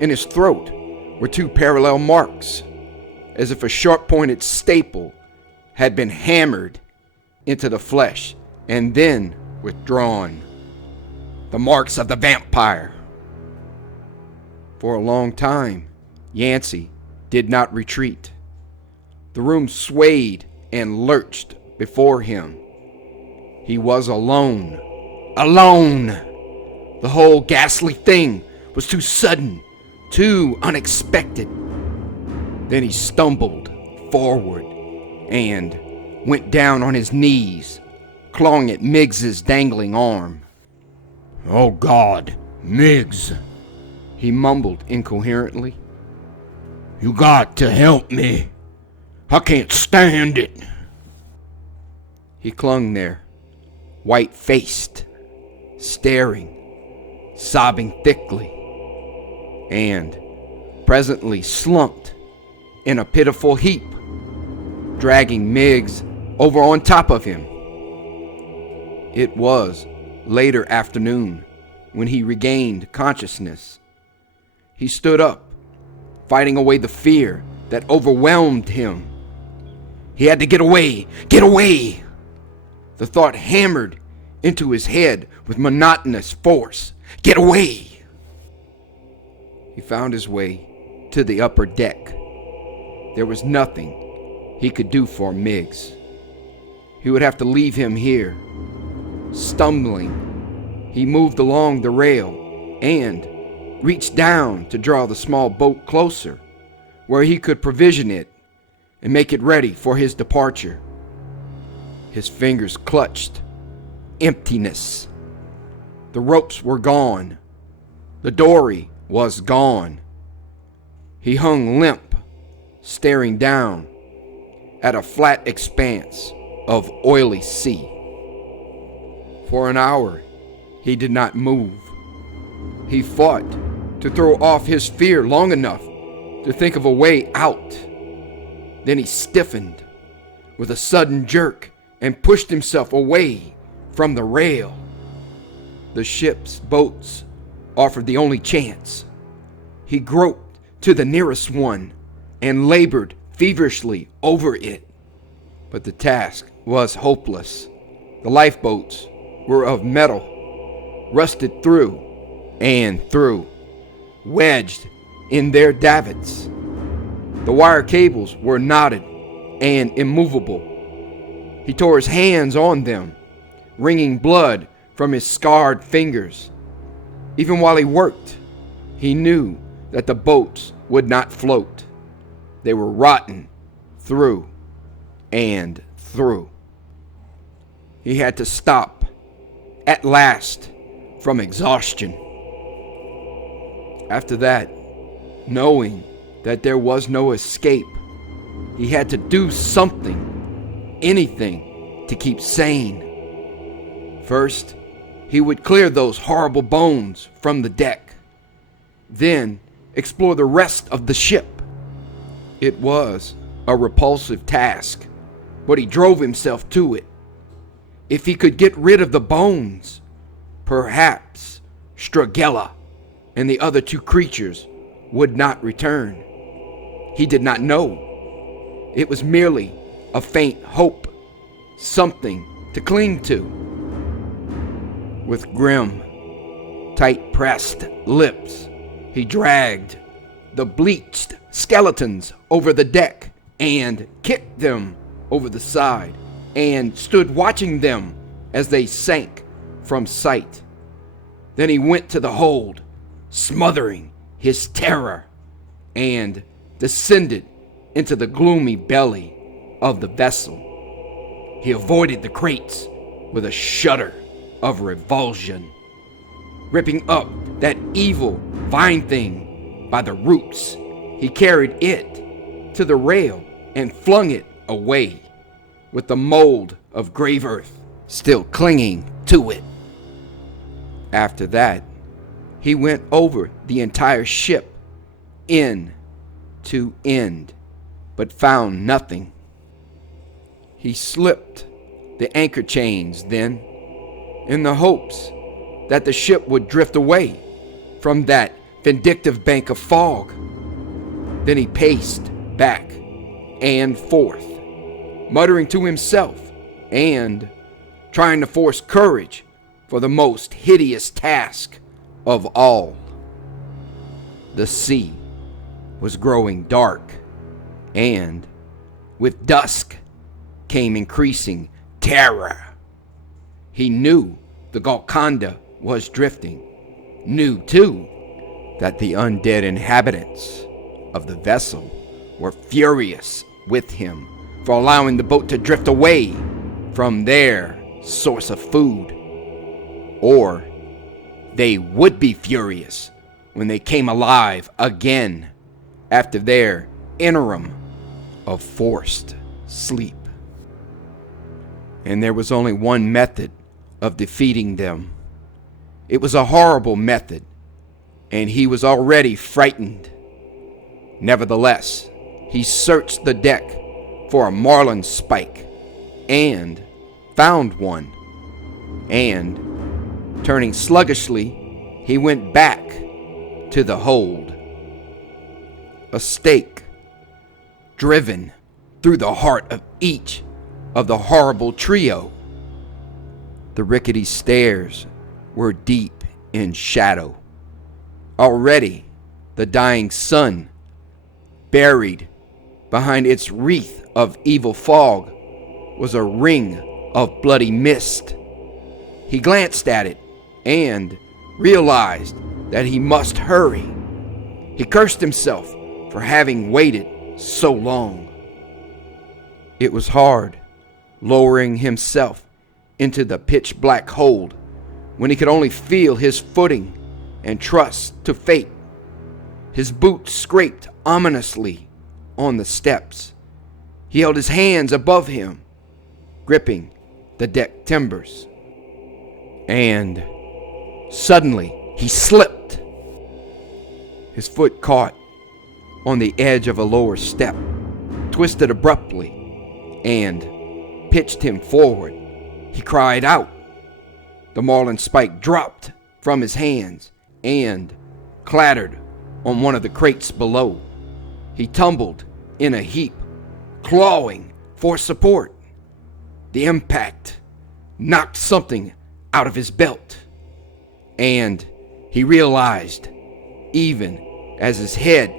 In his throat were 2 parallel marks, as if a sharp-pointed staple had been hammered into the flesh and then withdrawn. The marks of the vampire. For a long time, Yancey did not retreat. The room swayed and lurched before him. He was alone. Alone! The whole ghastly thing was too sudden, too unexpected. Then he stumbled forward and went down on his knees, clawing at Miggs's dangling arm. "Oh God, Miggs," he mumbled incoherently. "You got to help me. I can't stand it." He clung there, white-faced, staring, sobbing thickly, and presently slumped in a pitiful heap, dragging Miggs over on top of him. It was later afternoon when he regained consciousness. He stood up, fighting away the fear that overwhelmed him. He had to get away, get away! The thought hammered into his head with monotonous force. Get away! He found his way to the upper deck. There was nothing he could do for Miggs. He would have to leave him here. Stumbling, he moved along the rail and reached down to draw the small boat closer, where he could provision it and make it ready for his departure. His fingers clutched emptiness. The ropes were gone. The dory was gone. He hung limp, staring down at a flat expanse of oily sea. For an hour, he did not move. He fought to throw off his fear long enough to think of a way out. Then he stiffened with a sudden jerk and pushed himself away from the rail. The ship's boats offered the only chance. He groped to the nearest one and labored feverishly over it. But the task was hopeless. The lifeboats were of metal, rusted through and through, wedged in their davits. The wire cables were knotted and immovable. He tore his hands on them, wringing blood from his scarred fingers. Even while he worked, he knew that the boats would not float. They were rotten through and through. He had to stop, at last, from exhaustion. After that, knowing that there was no escape, he had to do something, anything, to keep sane. First, he would clear those horrible bones from the deck. Then, explore the rest of the ship. It was a repulsive task, but he drove himself to it. If he could get rid of the bones, perhaps Stragella and the other two creatures would not return. He did not know. It was merely a faint hope, something to cling to. With grim, tight-pressed lips, he dragged the bleached skeletons over the deck and kicked them over the side and stood watching them as they sank from sight. Then he went to the hold, smothering his terror, and descended into the gloomy belly of the vessel. He avoided the crates with a shudder of revulsion, ripping up that evil vine thing by the roots. He carried it to the rail and flung it away, with the mold of grave earth still clinging to it. After that, he went over the entire ship, end to end, but found nothing. He slipped the anchor chains then, in the hopes that the ship would drift away from that vindictive bank of fog. Then he paced back and forth, muttering to himself and trying to force courage for the most hideous task of all. The sea was growing dark, and with dusk came increasing terror. He knew the Golconda was drifting, knew too that the undead inhabitants of the vessel were furious with him for allowing the boat to drift away from their source of food. Or they would be furious when they came alive again after their interim of forced sleep. And there was only one method of defeating them. It was a horrible method, and he was already frightened. Nevertheless, he searched the deck for a marlin spike and found one. And, turning sluggishly, he went back to the hold. A stake driven through the heart of each of the horrible trio. The rickety stairs were deep in shadow. Already, the dying sun, buried behind its wreath of evil fog, was a ring of bloody mist. He glanced at it and realized that he must hurry. He cursed himself for having waited so long. It was hard lowering himself into the pitch black hold when he could only feel his footing and trust to fate. His boots scraped ominously on the steps. He held his hands above him, gripping the deck timbers. And suddenly he slipped. His foot caught on the edge of a lower step, twisted abruptly, and pitched him forward. He cried out. The marlin spike dropped from his hands and clattered on one of the crates below. He tumbled in a heap, clawing for support. The impact knocked something out of his belt, and he realized, even as his head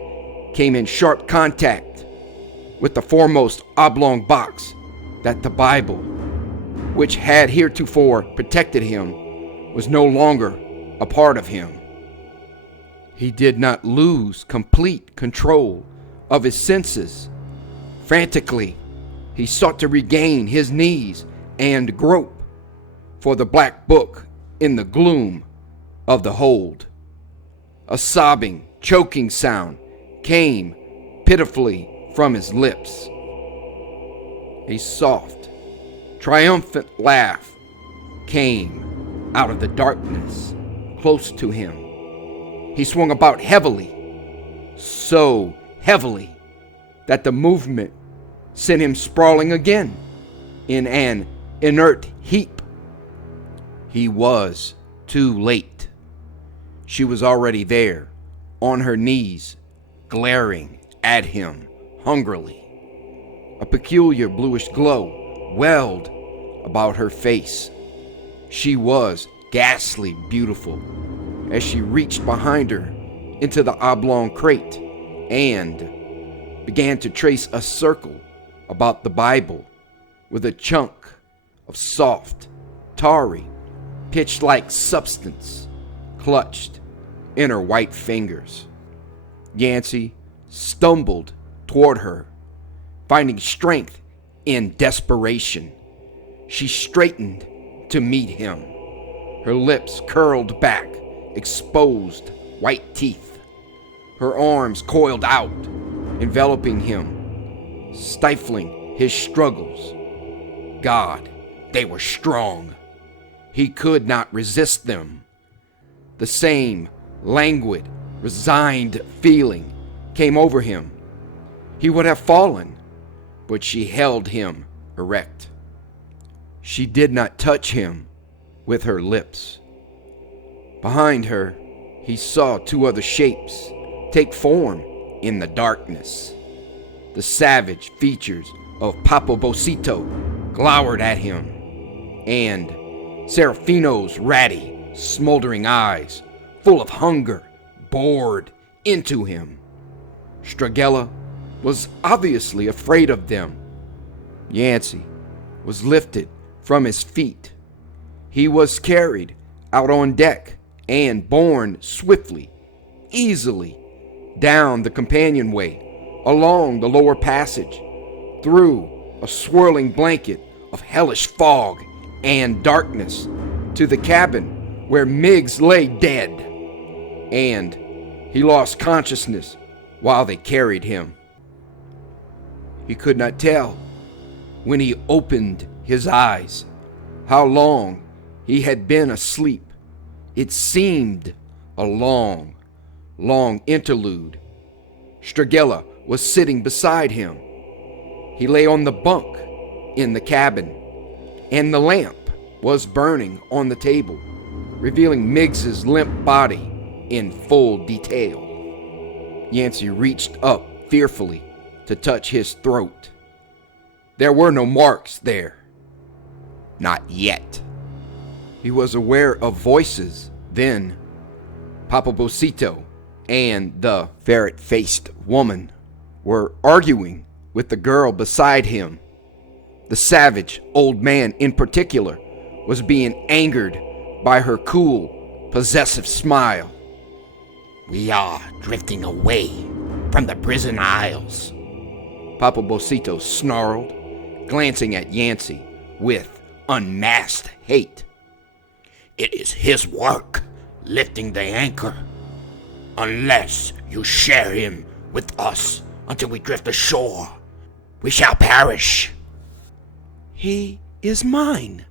came in sharp contact with the foremost oblong box, that the Bible, which had heretofore protected him, was no longer a part of him. He did not lose complete control of his senses. Frantically, he sought to regain his knees and grope for the black book in the gloom of the hold. A sobbing, choking sound came pitifully from his lips. A soft, triumphant laugh came out of the darkness close to him. He swung about heavily, so heavily that the movement sent him sprawling again in an inert heap. He was too late. She was already there, on her knees, glaring at him hungrily. A peculiar bluish glow welled about her face. She was ghastly beautiful as she reached behind her into the oblong crate and began to trace a circle about the Bible with a chunk of soft, tarry, pitch-like substance clutched in her white fingers. Yancey stumbled toward her, finding strength in desperation. She straightened to meet him, her lips curled back, exposed white teeth. Her arms coiled out, enveloping him, stifling his struggles. God, they were strong. He could not resist them. The same languid, resigned feeling came over him. He would have fallen, but she held him erect. She did not touch him with her lips. Behind her, he saw two other shapes take form in the darkness. The savage features of Papo Bocito glowered at him, and Serafino's ratty, smoldering eyes, full of hunger, bored into him. Stragella was obviously afraid of them. Yancey was lifted from his feet. He was carried out on deck and borne swiftly, easily, down the companionway, along the lower passage, through a swirling blanket of hellish fog and darkness, to the cabin where Miggs lay dead, and he lost consciousness while they carried him. He could not tell, when he opened his eyes, how long he had been asleep. It seemed a long, long interlude. Stragella was sitting beside him. He lay on the bunk in the cabin, and the lamp was burning on the table, revealing Miggs's limp body in full detail. Yancey reached up fearfully to touch his throat. There were no marks there. Not yet. He was aware of voices then. Papabosito and the ferret-faced woman were arguing with the girl beside him. The savage old man in particular was being angered by her cool, possessive smile. We are drifting away from the prison isles, Papabosito snarled, glancing at Yancey with unmasked hate. It is his work lifting the anchor. Unless you share him with us until we drift ashore, we shall perish. He is mine,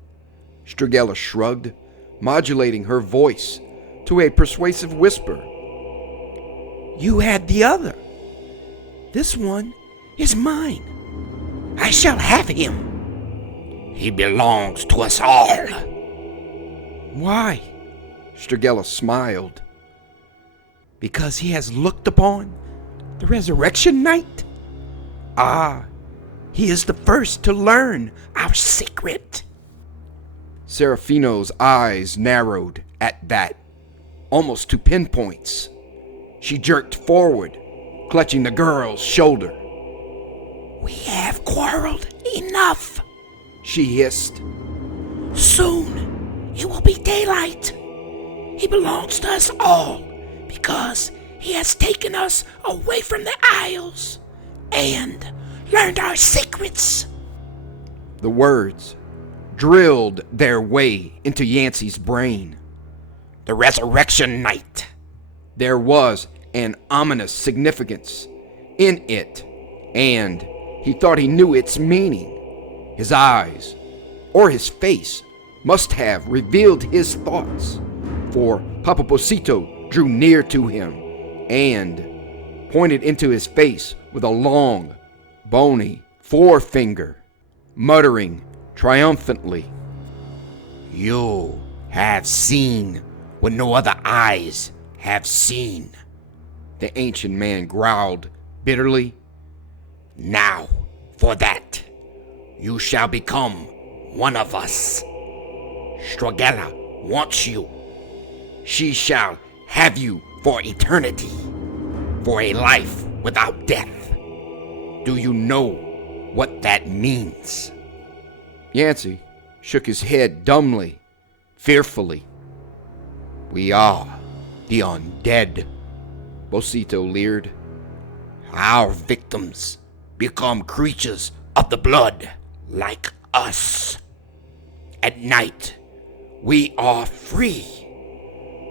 Stragella shrugged, modulating her voice to a persuasive whisper. You had the other. This one is mine. I shall have him. He belongs to us all. Why? Stragella smiled. Because he has looked upon the resurrection night? Ah, he is the first to learn our secret. Serafino's eyes narrowed at that, almost to pinpoints. She jerked forward, clutching the girl's shoulder. We have quarreled enough, she hissed. Soon it will be daylight. He belongs to us all because he has taken us away from the Isles and learned our secrets. The words drilled their way into Yancey's brain. The resurrection night. There was an ominous significance in it, and he thought he knew its meaning. His eyes, or his face, must have revealed his thoughts, for Papabosito drew near to him and pointed into his face with a long, bony forefinger, muttering triumphantly. You have seen what no other eyes have seen, the ancient man growled bitterly. Now, for that, you shall become one of us. Stragella wants you. She shall have you for eternity, for a life without death. Do you know what that means? Yancey shook his head dumbly, fearfully. We are the undead, Bosito leered. Our victims become creatures of the blood like us. At night, we are free.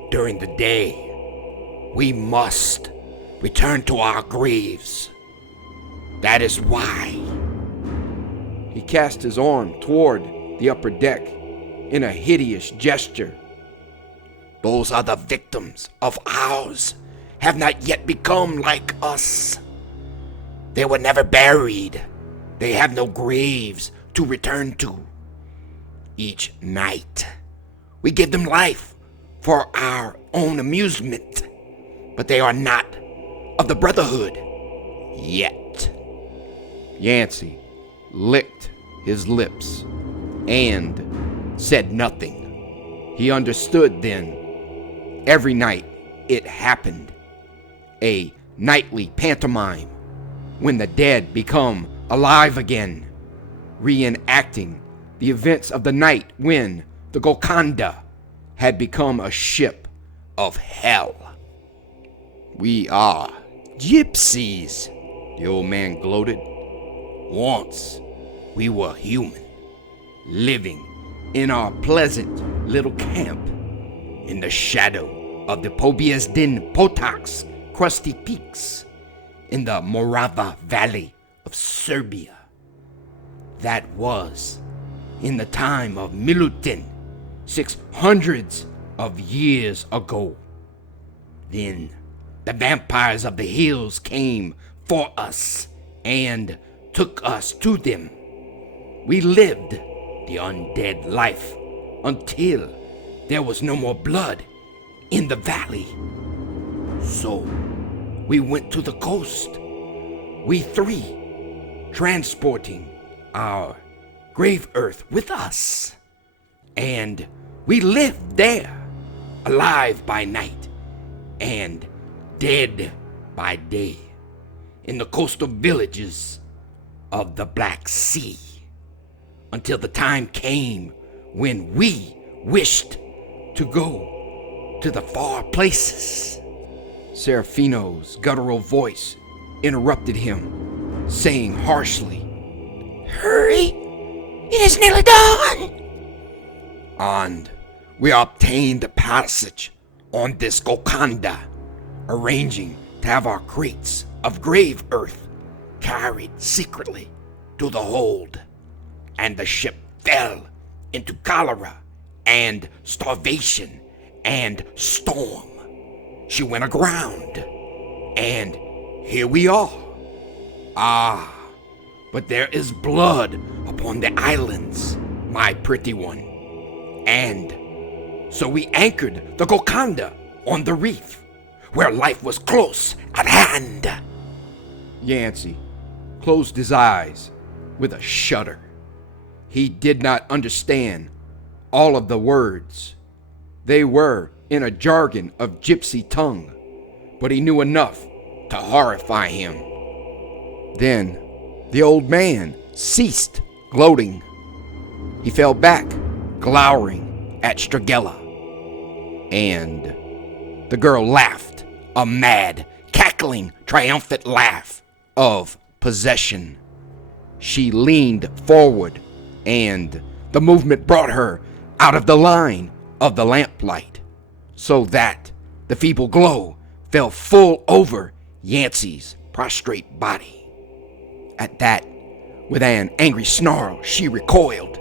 During the day, we must return to our graves. That is why. He cast his arm toward the upper deck in a hideous gesture. Those other victims of ours have not yet become like us. They were never buried. They have no graves to return to. Each night, we give them life for our own amusement, but they are not of the Brotherhood yet. Yancey licked his lips and said nothing. He understood then. Every night it happened. A nightly pantomime when the dead become alive again, reenacting the events of the night when the Golconda had become a ship of hell. We are gypsies, the old man gloated. Once we were human, living in our pleasant little camp in the shadow of the Pobias din Potak's crusty peaks in the Morava Valley of Serbia. That was in the time of Milutin, 600s of years ago. Then the vampires of the hills came for us and took us to them. We lived the undead life until there was no more blood in the valley. So we went to the coast, we three, transporting our grave earth with us. And we lived there, alive by night and dead by day, in the coastal villages of the Black Sea, until the time came when we wished to go to the far places. Serafino's guttural voice interrupted him, saying harshly, "Hurry! It is nearly dawn!" And we obtained passage on this Golconda, arranging to have our crates of grave earth carried secretly to the hold. And the ship fell into cholera and starvation and storm. She went aground, and here we are. Ah, but there is blood upon the islands, my pretty one. And so we anchored the Golconda on the reef, where life was close at hand. Yancey closed his eyes with a shudder. He did not understand all of the words. They were in a jargon of gypsy tongue, but he knew enough to horrify him. Then the old man ceased gloating. He fell back, glowering at Stragella. And the girl laughed, a mad, cackling, triumphant laugh of possession. She leaned forward, and the movement brought her out of the line of the lamplight, so that the feeble glow fell full over Yancey's prostrate body. At that, with an angry snarl, she recoiled.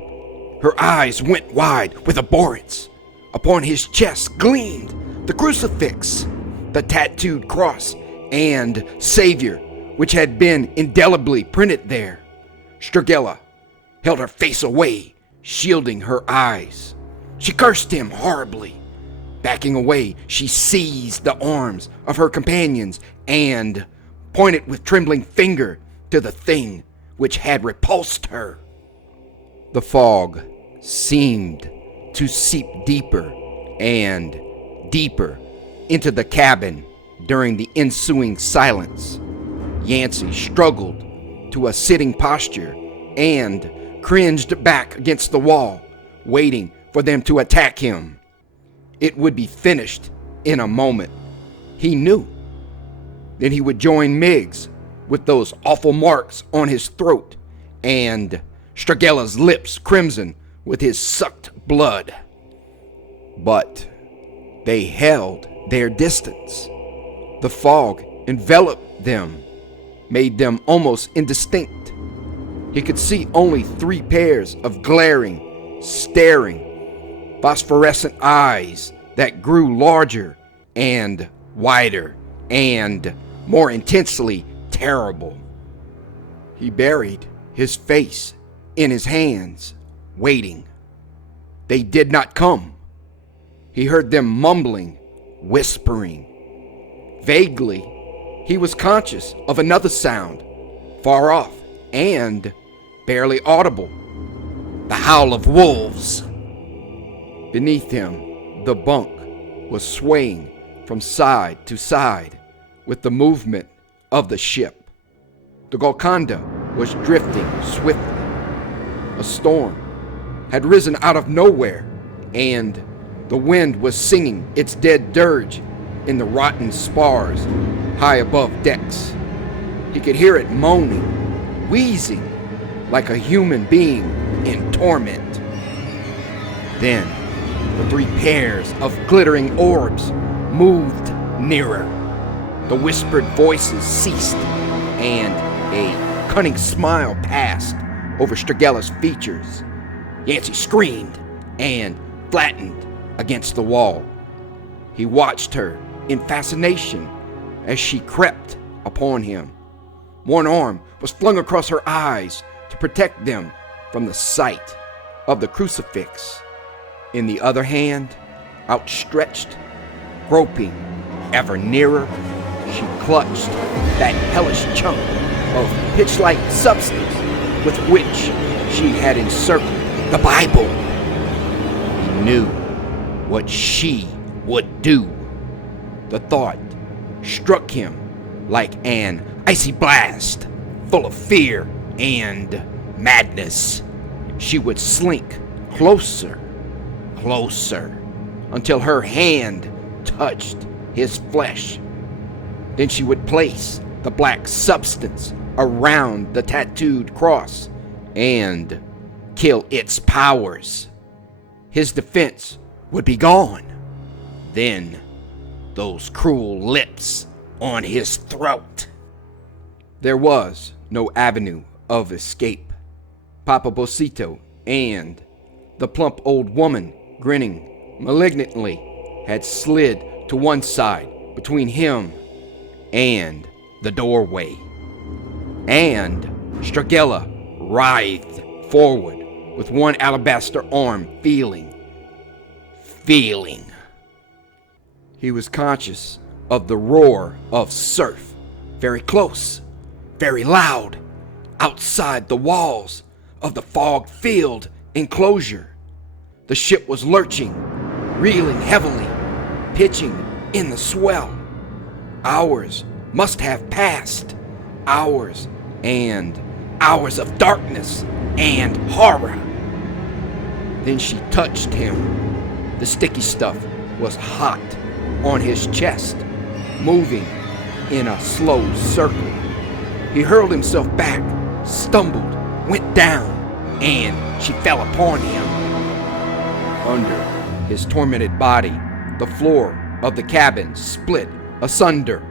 Her eyes went wide with abhorrence. Upon his chest gleamed the crucifix, the tattooed cross and Savior, which had been indelibly printed there. Stragella held her face away, shielding her eyes. She cursed him horribly. Backing away, she seized the arms of her companions and pointed with trembling finger to the thing which had repulsed her. The fog seemed to seep deeper and deeper into the cabin during the ensuing silence. Yancey struggled to a sitting posture and cringed back against the wall, waiting for them to attack him. It would be finished in a moment, he knew. Then he would join Miggs with those awful marks on his throat and Stragella's lips crimson with his sucked blood. But they held their distance. The fog enveloped them, made them almost indistinct. He could see only 3 pairs of glaring, staring, phosphorescent eyes that grew larger and wider and more intensely terrible. He buried his face in his hands, waiting. They did not come. He heard them mumbling, whispering. Vaguely, he was conscious of another sound, far off and barely audible. The howl of wolves. Beneath him, the bunk was swaying from side to side with the movement of the ship. The Golconda was drifting swiftly. A storm had risen out of nowhere, and the wind was singing its dead dirge in the rotten spars high above decks. He could hear it moaning, wheezing like a human being in torment. Then the 3 pairs of glittering orbs moved nearer. The whispered voices ceased, and a cunning smile passed over Stragella's features. Yancey screamed and flattened against the wall. He watched her in fascination as she crept upon him. One arm was flung across her eyes to protect them from the sight of the crucifix. In the other hand, outstretched, groping ever nearer, she clutched that hellish chunk of pitch-like substance with which she had encircled the Bible. He knew what she would do. The thought struck him like an icy blast, full of fear and madness. She would slink closer, until her hand touched his flesh. Then she would place the black substance around the tattooed cross and kill its powers. His defense would be gone. Then those cruel lips on his throat. There was no avenue of escape. Papa Bocito and the plump old woman, grinning malignantly, had slid to one side between him and the doorway. And Stragella writhed forward with one alabaster arm feeling. He was conscious of the roar of surf, very close, very loud, outside the walls of the fog-filled enclosure. The ship was lurching, reeling heavily, pitching in the swell. Hours must have passed, hours and hours of darkness and horror. Then she touched him. The sticky stuff was hot on his chest, moving in a slow circle. He hurled himself back, stumbled, went down, and she fell upon him. Under his tormented body, the floor of the cabin split asunder.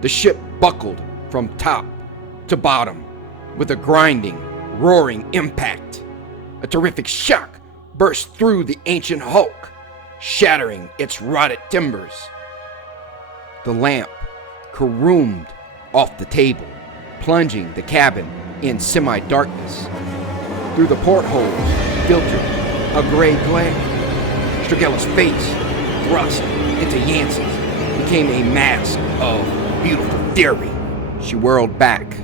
The ship buckled from top to bottom with a grinding, roaring impact. A terrific shock burst through the ancient hulk, shattering its rotted timbers. The lamp caroomed off the table, plunging the cabin in semi-darkness. Through the portholes filtered a gray glare. Stragella's face, thrust into Yancey's, became a mask of beautiful fury. She whirled back.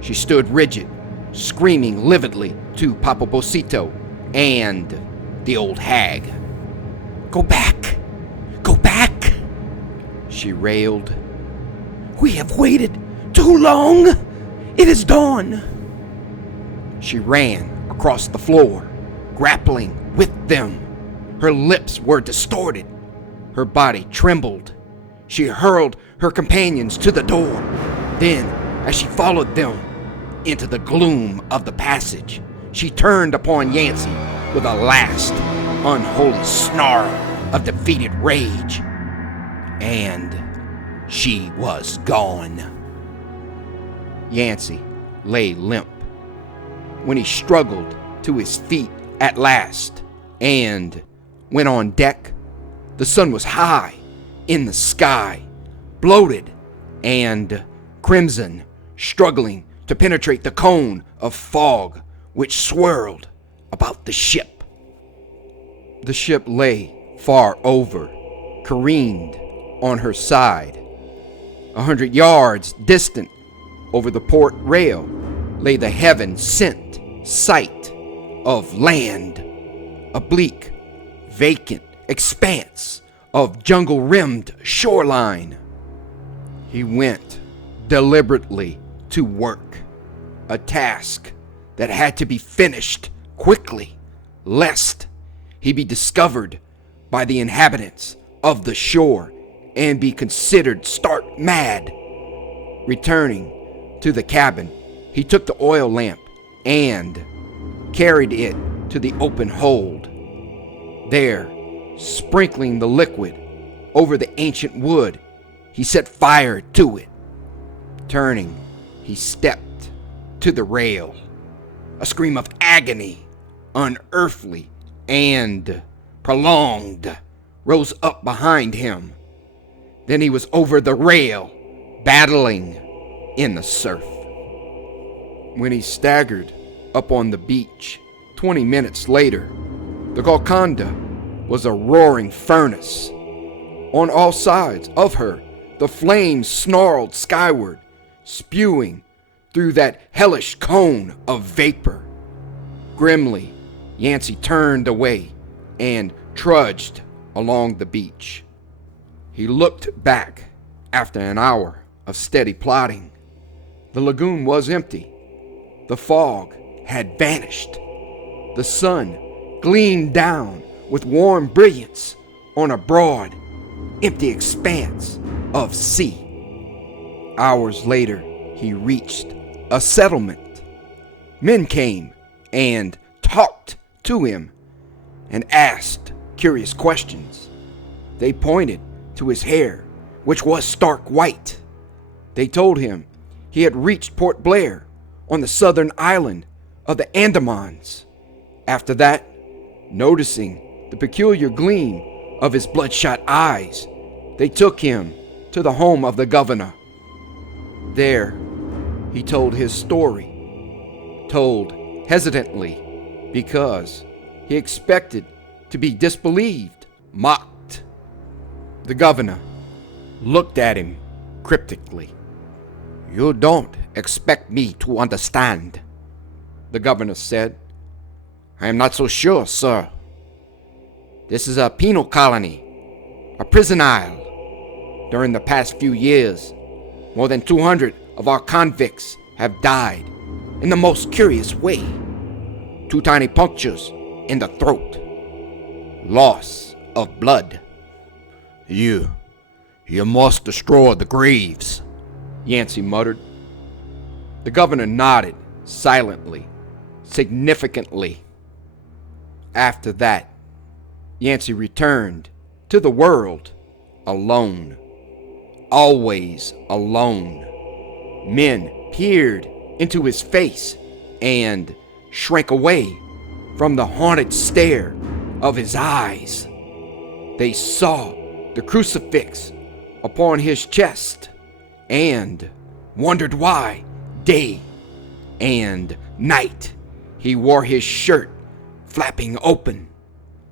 She stood rigid, screaming lividly to Papa Bocito and the old hag. Go back! Go back! She railed. We have waited too long! It is dawn! She ran across the floor, grappling with them. Her lips were distorted. Her body trembled. She hurled her companions to the door. Then, as she followed them into the gloom of the passage, she turned upon Yancey with a last unholy snarl of defeated rage. And she was gone. Yancey lay limp. When he struggled to his feet at last and went on deck, the sun was high in the sky, bloated and crimson, struggling to penetrate the cone of fog which swirled about the ship. The ship lay far over, careened on her side. 100 yards distant over the port rail lay the heaven-sent sight of land, a bleak, vacant expanse of jungle-rimmed shoreline. He went deliberately to work, a task that had to be finished quickly, lest he be discovered by the inhabitants of the shore and be considered stark mad. Returning to the cabin, he took the oil lamp and carried it to the open hold. There, sprinkling the liquid over the ancient wood, he set fire to it. Turning, he stepped to the rail. A scream of agony, unearthly and prolonged, rose up behind him. Then he was over the rail, battling in the surf. When he staggered up on the beach, 20 minutes later, the Golconda was a roaring furnace. On all sides of her, the flames snarled skyward, spewing through that hellish cone of vapor. Grimly, Yancey turned away and trudged along the beach. He looked back after an hour of steady plodding. The lagoon was empty. The fog had vanished. The sun gleamed down with warm brilliance on a broad, empty expanse of sea. Hours later, he reached a settlement. Men came and talked to him and asked curious questions. They pointed to his hair, which was stark white. They told him he had reached Port Blair on the southern island of the Andamans. After that, noticing the peculiar gleam of his bloodshot eyes, they took him to the home of the governor. There, he told his story, told hesitantly because he expected to be disbelieved, mocked. The governor looked at him cryptically. "You don't expect me to understand," the governor said. "I am not so sure, sir. This is a penal colony, a prison isle. During the past few years, more than 200 of our convicts have died in the most curious way. 2 tiny punctures in the throat. Loss of blood." You must destroy the graves," Yancey muttered. The governor nodded silently, significantly. After that, Yancey returned to the world alone. Always alone. Men peered into his face and shrank away from the haunted stare of his eyes. They saw the crucifix upon his chest and wondered why, day and night, he wore his shirt flapping open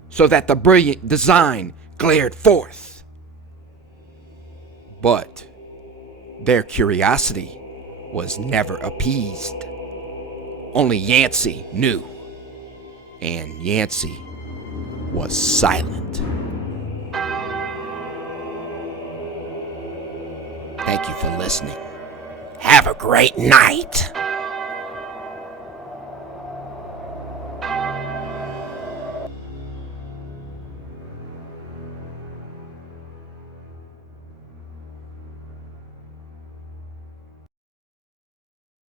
so that the brilliant design glared forth. But their curiosity was never appeased. Only Yancey knew, and Yancey was silent. Thank you for listening. Have a great night.